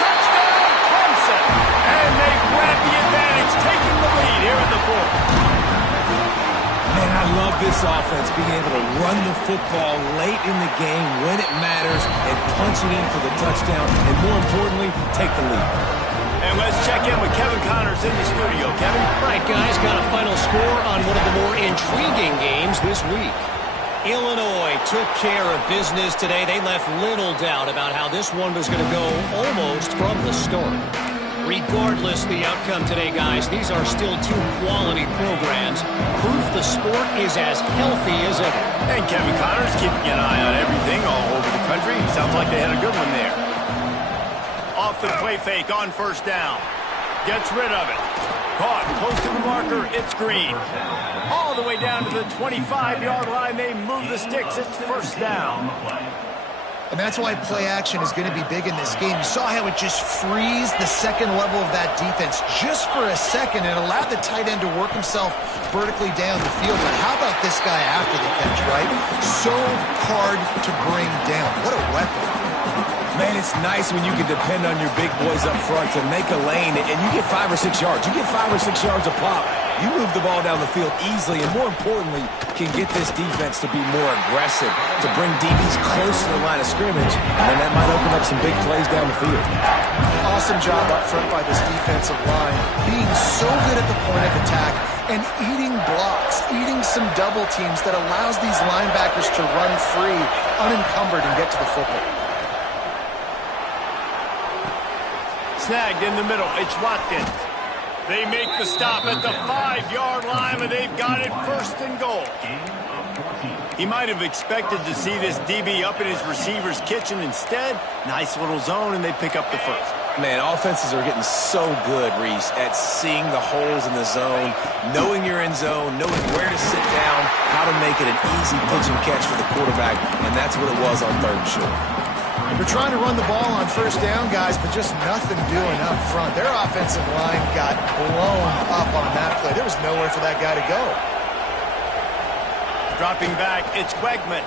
Touchdown, Clemson! And they grab the advantage, taking the lead here in the fourth. Man, I love this offense, being able to run the football late in the game when it matters and punch it in for the touchdown, and more importantly, take the lead. And let's check in with Kevin Connors in the studio. Kevin? All right, guys, got a final score on one of the more intriguing games this week. Illinois took care of business today. They left little doubt about how this one was going to go almost from the start. Regardless the outcome today, guys, these are still two quality programs. Proof the sport is as healthy as ever. And Kevin Connors keeping an eye on everything all over the country. Sounds like they had a good one there. Off the play fake on first down. Gets rid of it. Caught close to the marker. It's Green. All the way down to the 25-yard line. They move the sticks. It's first down. And that's why play action is going to be big in this game. You saw how it just frees the second level of that defense just for a second and allowed the tight end to work himself vertically down the field. But how about this guy after the catch, right? So hard to bring down. What a weapon. Man, it's nice when you can depend on your big boys up front to make a lane, and you get 5 or 6 yards. You get 5 or 6 yards a pop. You move the ball down the field easily, and more importantly, can get this defense to be more aggressive, to bring DBs close to the line of scrimmage, and then that might open up some big plays down the field. Awesome job up front by this defensive line, being so good at the point of attack and eating blocks, eating some double teams that allows these linebackers to run free, unencumbered, and get to the football. Snagged in the middle. It's Watkins. They make the stop at the 5-yard line, but they've got it first and goal. He might have expected to see this DB up in his receiver's kitchen. Instead, nice little zone, and they pick up the first. Man, offenses are getting so good, Reese, at seeing the holes in the zone, knowing you're in zone, knowing where to sit down, how to make it an easy pitch and catch for the quarterback, and that's what it was on 3rd and short. They're trying to run the ball on 1st down, guys, but just nothing doing up front. Their offensive line got blown up on that play. There was nowhere for that guy to go. Dropping back, it's Wegman.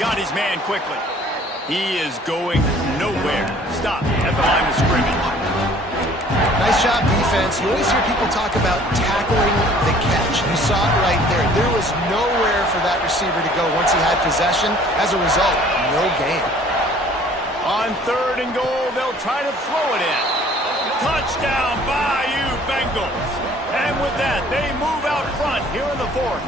Got his man quickly. He is going nowhere. Stop at the line of scrimmage. Nice job, defense. You always hear people talk about tackling the catch. You saw it right there. There was nowhere for that receiver to go once he had possession. As a result, no gain. On 3rd and goal, they'll try to throw it in. Touchdown, Bayou Bengals. And with that, they move out front here in the 4th.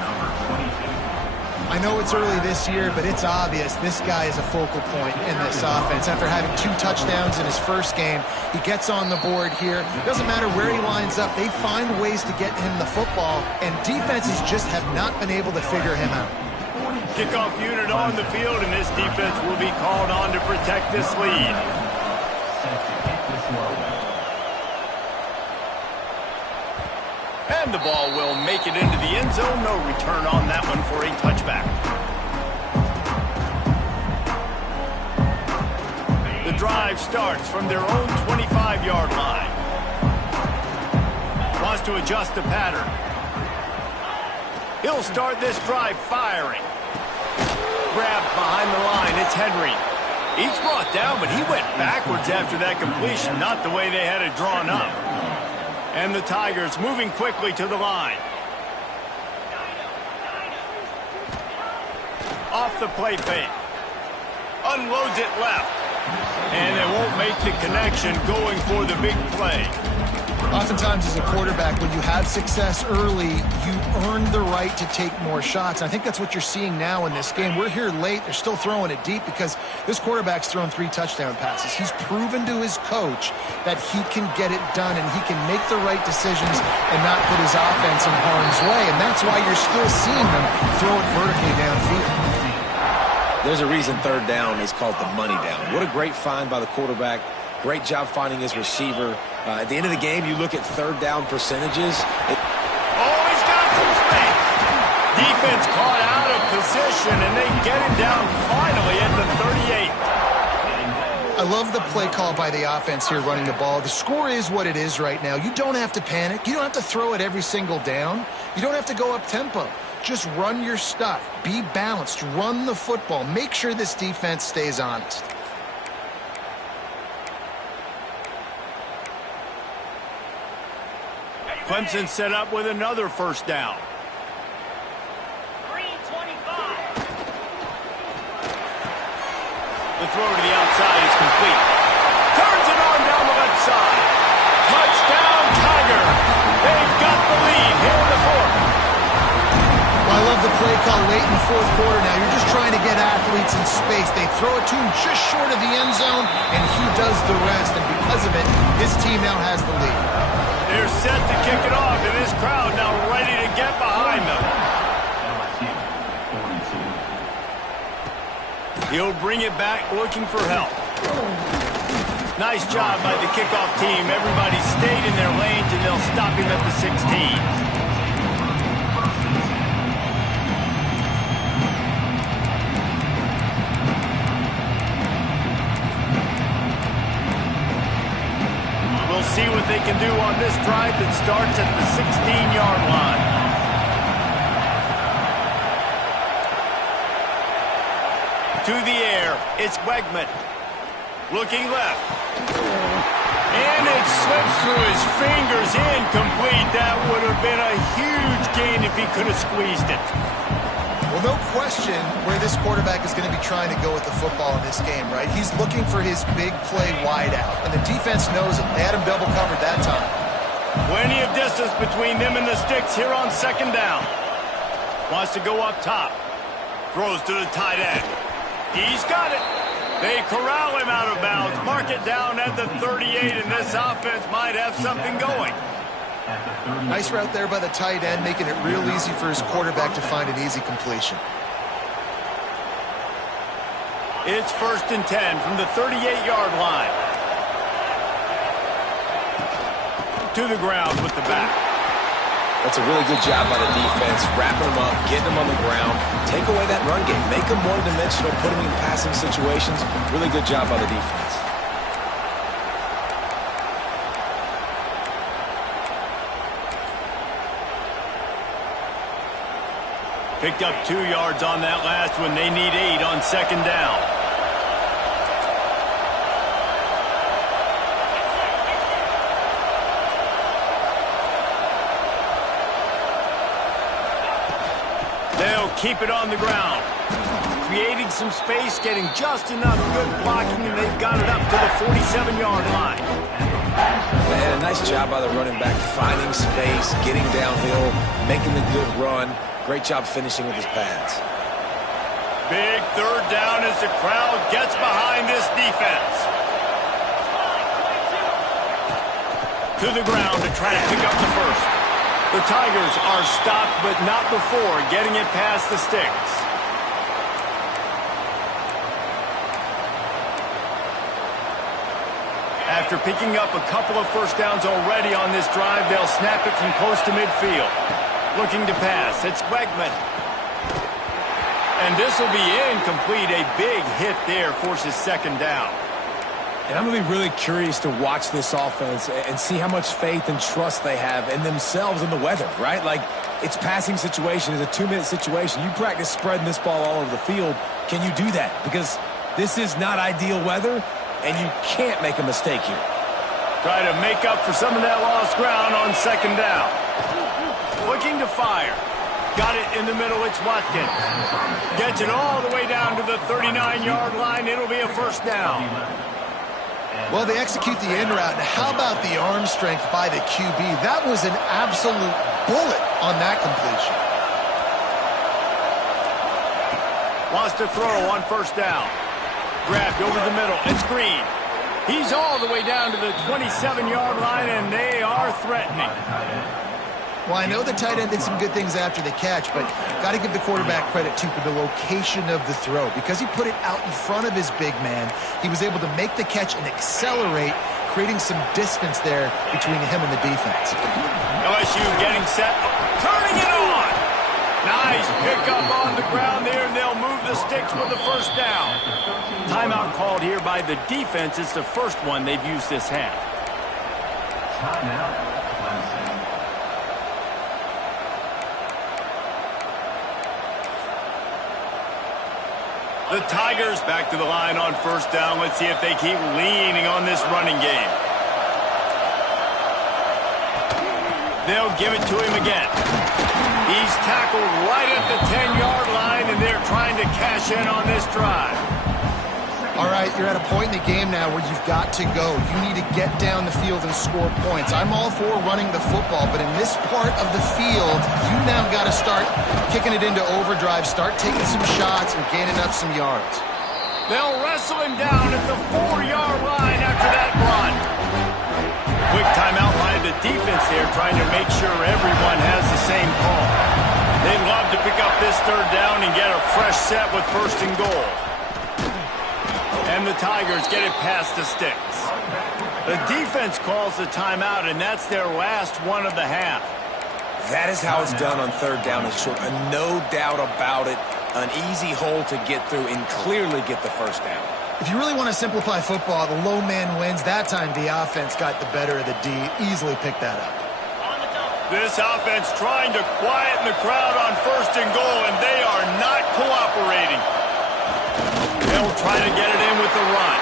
I know it's early this year, but it's obvious this guy is a focal point in this offense. After having 2 touchdowns in his first game, he gets on the board here. It doesn't matter where he lines up. They find ways to get him the football, and defenses just have not been able to figure him out. Kickoff unit on the field, and this defense will be called on to protect this lead. And the ball will make it into the end zone. No return on that one for a touchback. The drive starts from their own 25-yard line. Wants to adjust the pattern. He'll start this drive firing. Grabbed behind the line. It's Henry. He's brought down, but he went backwards after that completion. Not the way they had it drawn up. And the Tigers moving quickly to the line. Off the play fake. Unloads it left. And they won't make the connection going for the big play. Oftentimes as a quarterback, when you have success early, you earn the right to take more shots. And I think that's what you're seeing now in this game. We're here late. They're still throwing it deep because this quarterback's thrown 3 touchdown passes. He's proven to his coach that he can get it done and he can make the right decisions and not put his offense in harm's way. And that's why you're still seeing them throw it vertically downfield. There's a reason 3rd down is called the money down. What a great find by the quarterback. Great job finding his receiver. At the end of the game, you look at 3rd down percentages. Oh, he's got some space. Defense caught out of position, and they get him down finally at the 38. I love the play call by the offense here running the ball. The score is what it is right now. You don't have to panic. You don't have to throw it every single down. You don't have to go up tempo. Just run your stuff. Be balanced. Run the football. Make sure this defense stays honest. Clemson set up with another 1st down. The throw to the outside is complete. Turns it on down the left side. Touchdown, Tiger. They've got the lead here in the 4th. I love the play call late in the 4th quarter now. You're just trying to get athletes in space. They throw it to him just short of the end zone, and he does the rest. And because of it, his team now has the lead. They're set to kick it off, and this crowd now ready to get behind them. He'll bring it back looking for help. Nice job by the kickoff team. Everybody stayed in their lanes, and they'll stop him at the 16. See what they can do on this drive that starts at the 16-yard line. To the air, it's Wegman. Looking left. And it slips through his fingers, incomplete. That would have been a huge gain if he could have squeezed it. Well, no question where this quarterback is going to be trying to go with the football in this game, right? He's looking for his big play wide out, and the defense knows it. They had him double covered that time. Plenty of distance between them and the sticks here on 2nd down. Wants to go up top. Throws to the tight end. He's got it. They corral him out of bounds. Mark it down at the 38, and this offense might have something going. Nice route there by the tight end, making it real easy for his quarterback to find an easy completion. It's 1st and 10 from the 38-yard line. to the ground with the back. That's a really good job by the defense, wrapping them up, getting them on the ground, take away that run game, make them one-dimensional, put them in passing situations. Really good job by the defense. Picked up 2 yards on that last one. They need 8 on second down. They'll keep it on the ground. Creating some space, getting just enough good blocking, and they've got it up to the 47-yard line. Man, a nice job by the running back, finding space, getting downhill, making the good run. Great job finishing with his pads. Big third down as the crowd gets behind this defense. To the ground to try to pick up the first. The Tigers are stopped, but not before getting it past the sticks. After picking up a couple of first downs already on this drive, they'll snap it from close to midfield. Looking to pass, it's Wegman. And this will be incomplete. A big hit there forces second down. And I'm going to be really curious to watch this offense and see how much faith and trust they have in themselves and the weather, right? Like, it's passing situation, it's a 2-minute situation. You practice spreading this ball all over the field. Can you do that? Because this is not ideal weather, and you can't make a mistake here. Try to make up for some of that lost ground on second down. Looking to fire. Got it in the middle, it's Watkins. Gets it all the way down to the 39-yard line. It'll be a first down. Well, they execute the in route. Now, how about the arm strength by the QB? That was an absolute bullet on that completion. Wants to throw on first down. Grabbed over the middle. It's Green. He's all the way down to the 27-yard line, and they are threatening. Well, I know the tight end did some good things after the catch, but got to give the quarterback credit, too, for the location of the throw. Because he put it out in front of his big man, he was able to make the catch and accelerate, creating some distance there between him and the defense. LSU getting set, turning it on. Nice pickup on the ground there, and they'll move the sticks with the first down. Timeout called here by the defense. It's the first one they've used this half. Timeout. The Tigers back to the line on first down. Let's see if they keep leaning on this running game. They'll give it to him again. He's tackled right at the 10-yard line, and they're trying to cash in on this drive. All right, you're at a point in the game now where you've got to go. You need to get down the field and score points. I'm all for running the football, but in this part of the field, you now got to start kicking it into overdrive, start taking some shots and gaining up some yards. They'll wrestle him down at the 4-yard line after that run. Quick timeout by the defense here, trying to make sure everyone has the same call. They'd love to pick up this third down and get a fresh set with first and goal. And the Tigers get it past the sticks. The defense calls the timeout, and that's their last one of the half. That is how it's done on third down and short. No doubt about it. An easy hole to get through and clearly get the first down. If you really want to simplify football, the low man wins. That time the offense got the better of the D. Easily picked that up. This offense trying to quieten the crowd on first and goal, and they are not cooperating. They'll try to get it in with the run.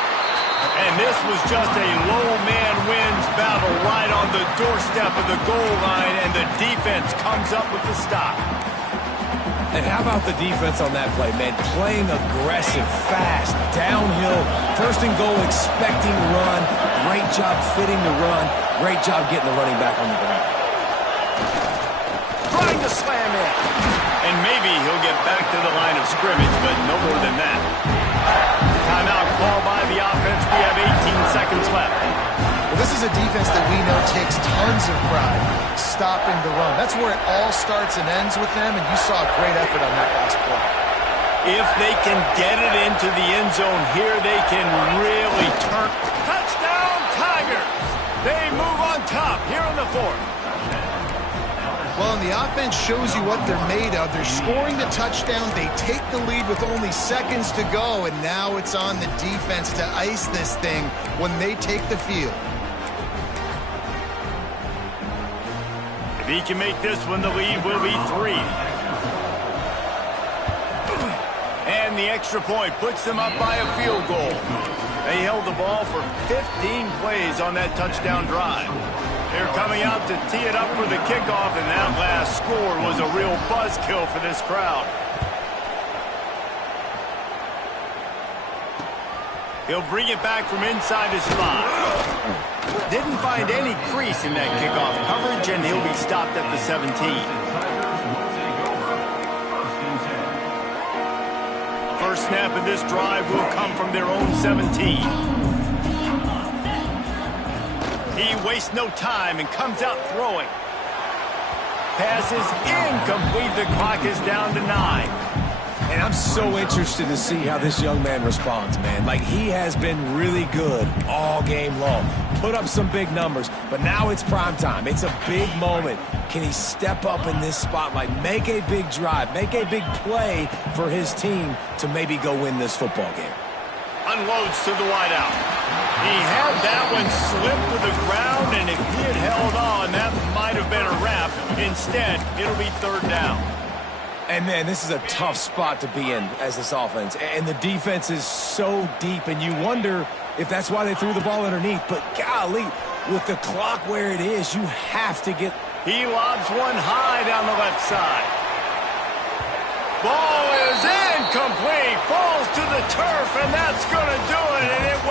And this was just a low man wins battle right on the doorstep of the goal line, and the defense comes up with the stop. And how about the defense on that play, man? Playing aggressive, fast, downhill, first and goal, expecting run. Great job fitting the run. Great job getting the running back on the ground. Trying to slam in. And maybe he'll get back to the line of scrimmage, but no more than that. Timeout call by the offense. We have 18 seconds left. Well, this is a defense that we know takes tons of pride stopping the run. That's where it all starts and ends with them, and you saw a great effort on that last play. If they can get it into the end zone here, they can really turn. Touchdown, Tigers! They move on top here in the 4th. Well, and the offense shows you what they're made of. They're scoring the touchdown. They take the lead with only seconds to go, and now it's on the defense to ice this thing when they take the field. If he can make this one, the lead will be 3. And the extra point puts them up by a field goal. They held the ball for 15 plays on that touchdown drive. They're coming out to tee it up for the kickoff, and that last score was a real buzzkill for this crowd. He'll bring it back from inside his spot. Didn't find any crease in that kickoff coverage, and he'll be stopped at the 17. First snap of this drive will come from their own 17. He wastes no time and comes out throwing. Pass is incomplete. The clock is down to 9. And I'm so interested to see how this young man responds, man. Like, he has been really good all game long. Put up some big numbers, but now it's prime time. It's a big moment. Can he step up in this spotlight, make a big drive, make a big play for his team to maybe go win this football game? Unloads to the wideout. He had that one slip to the ground, and if he had held on, that might have been a wrap. Instead, it'll be 3rd down. And, man, this is a tough spot to be in as this offense. And the defense is so deep, and you wonder if that's why they threw the ball underneath. But, golly, with the clock where it is, you have to get... He lobs one high down the left side. Ball is incomplete. Falls to the turf, and that's going to do it, and it went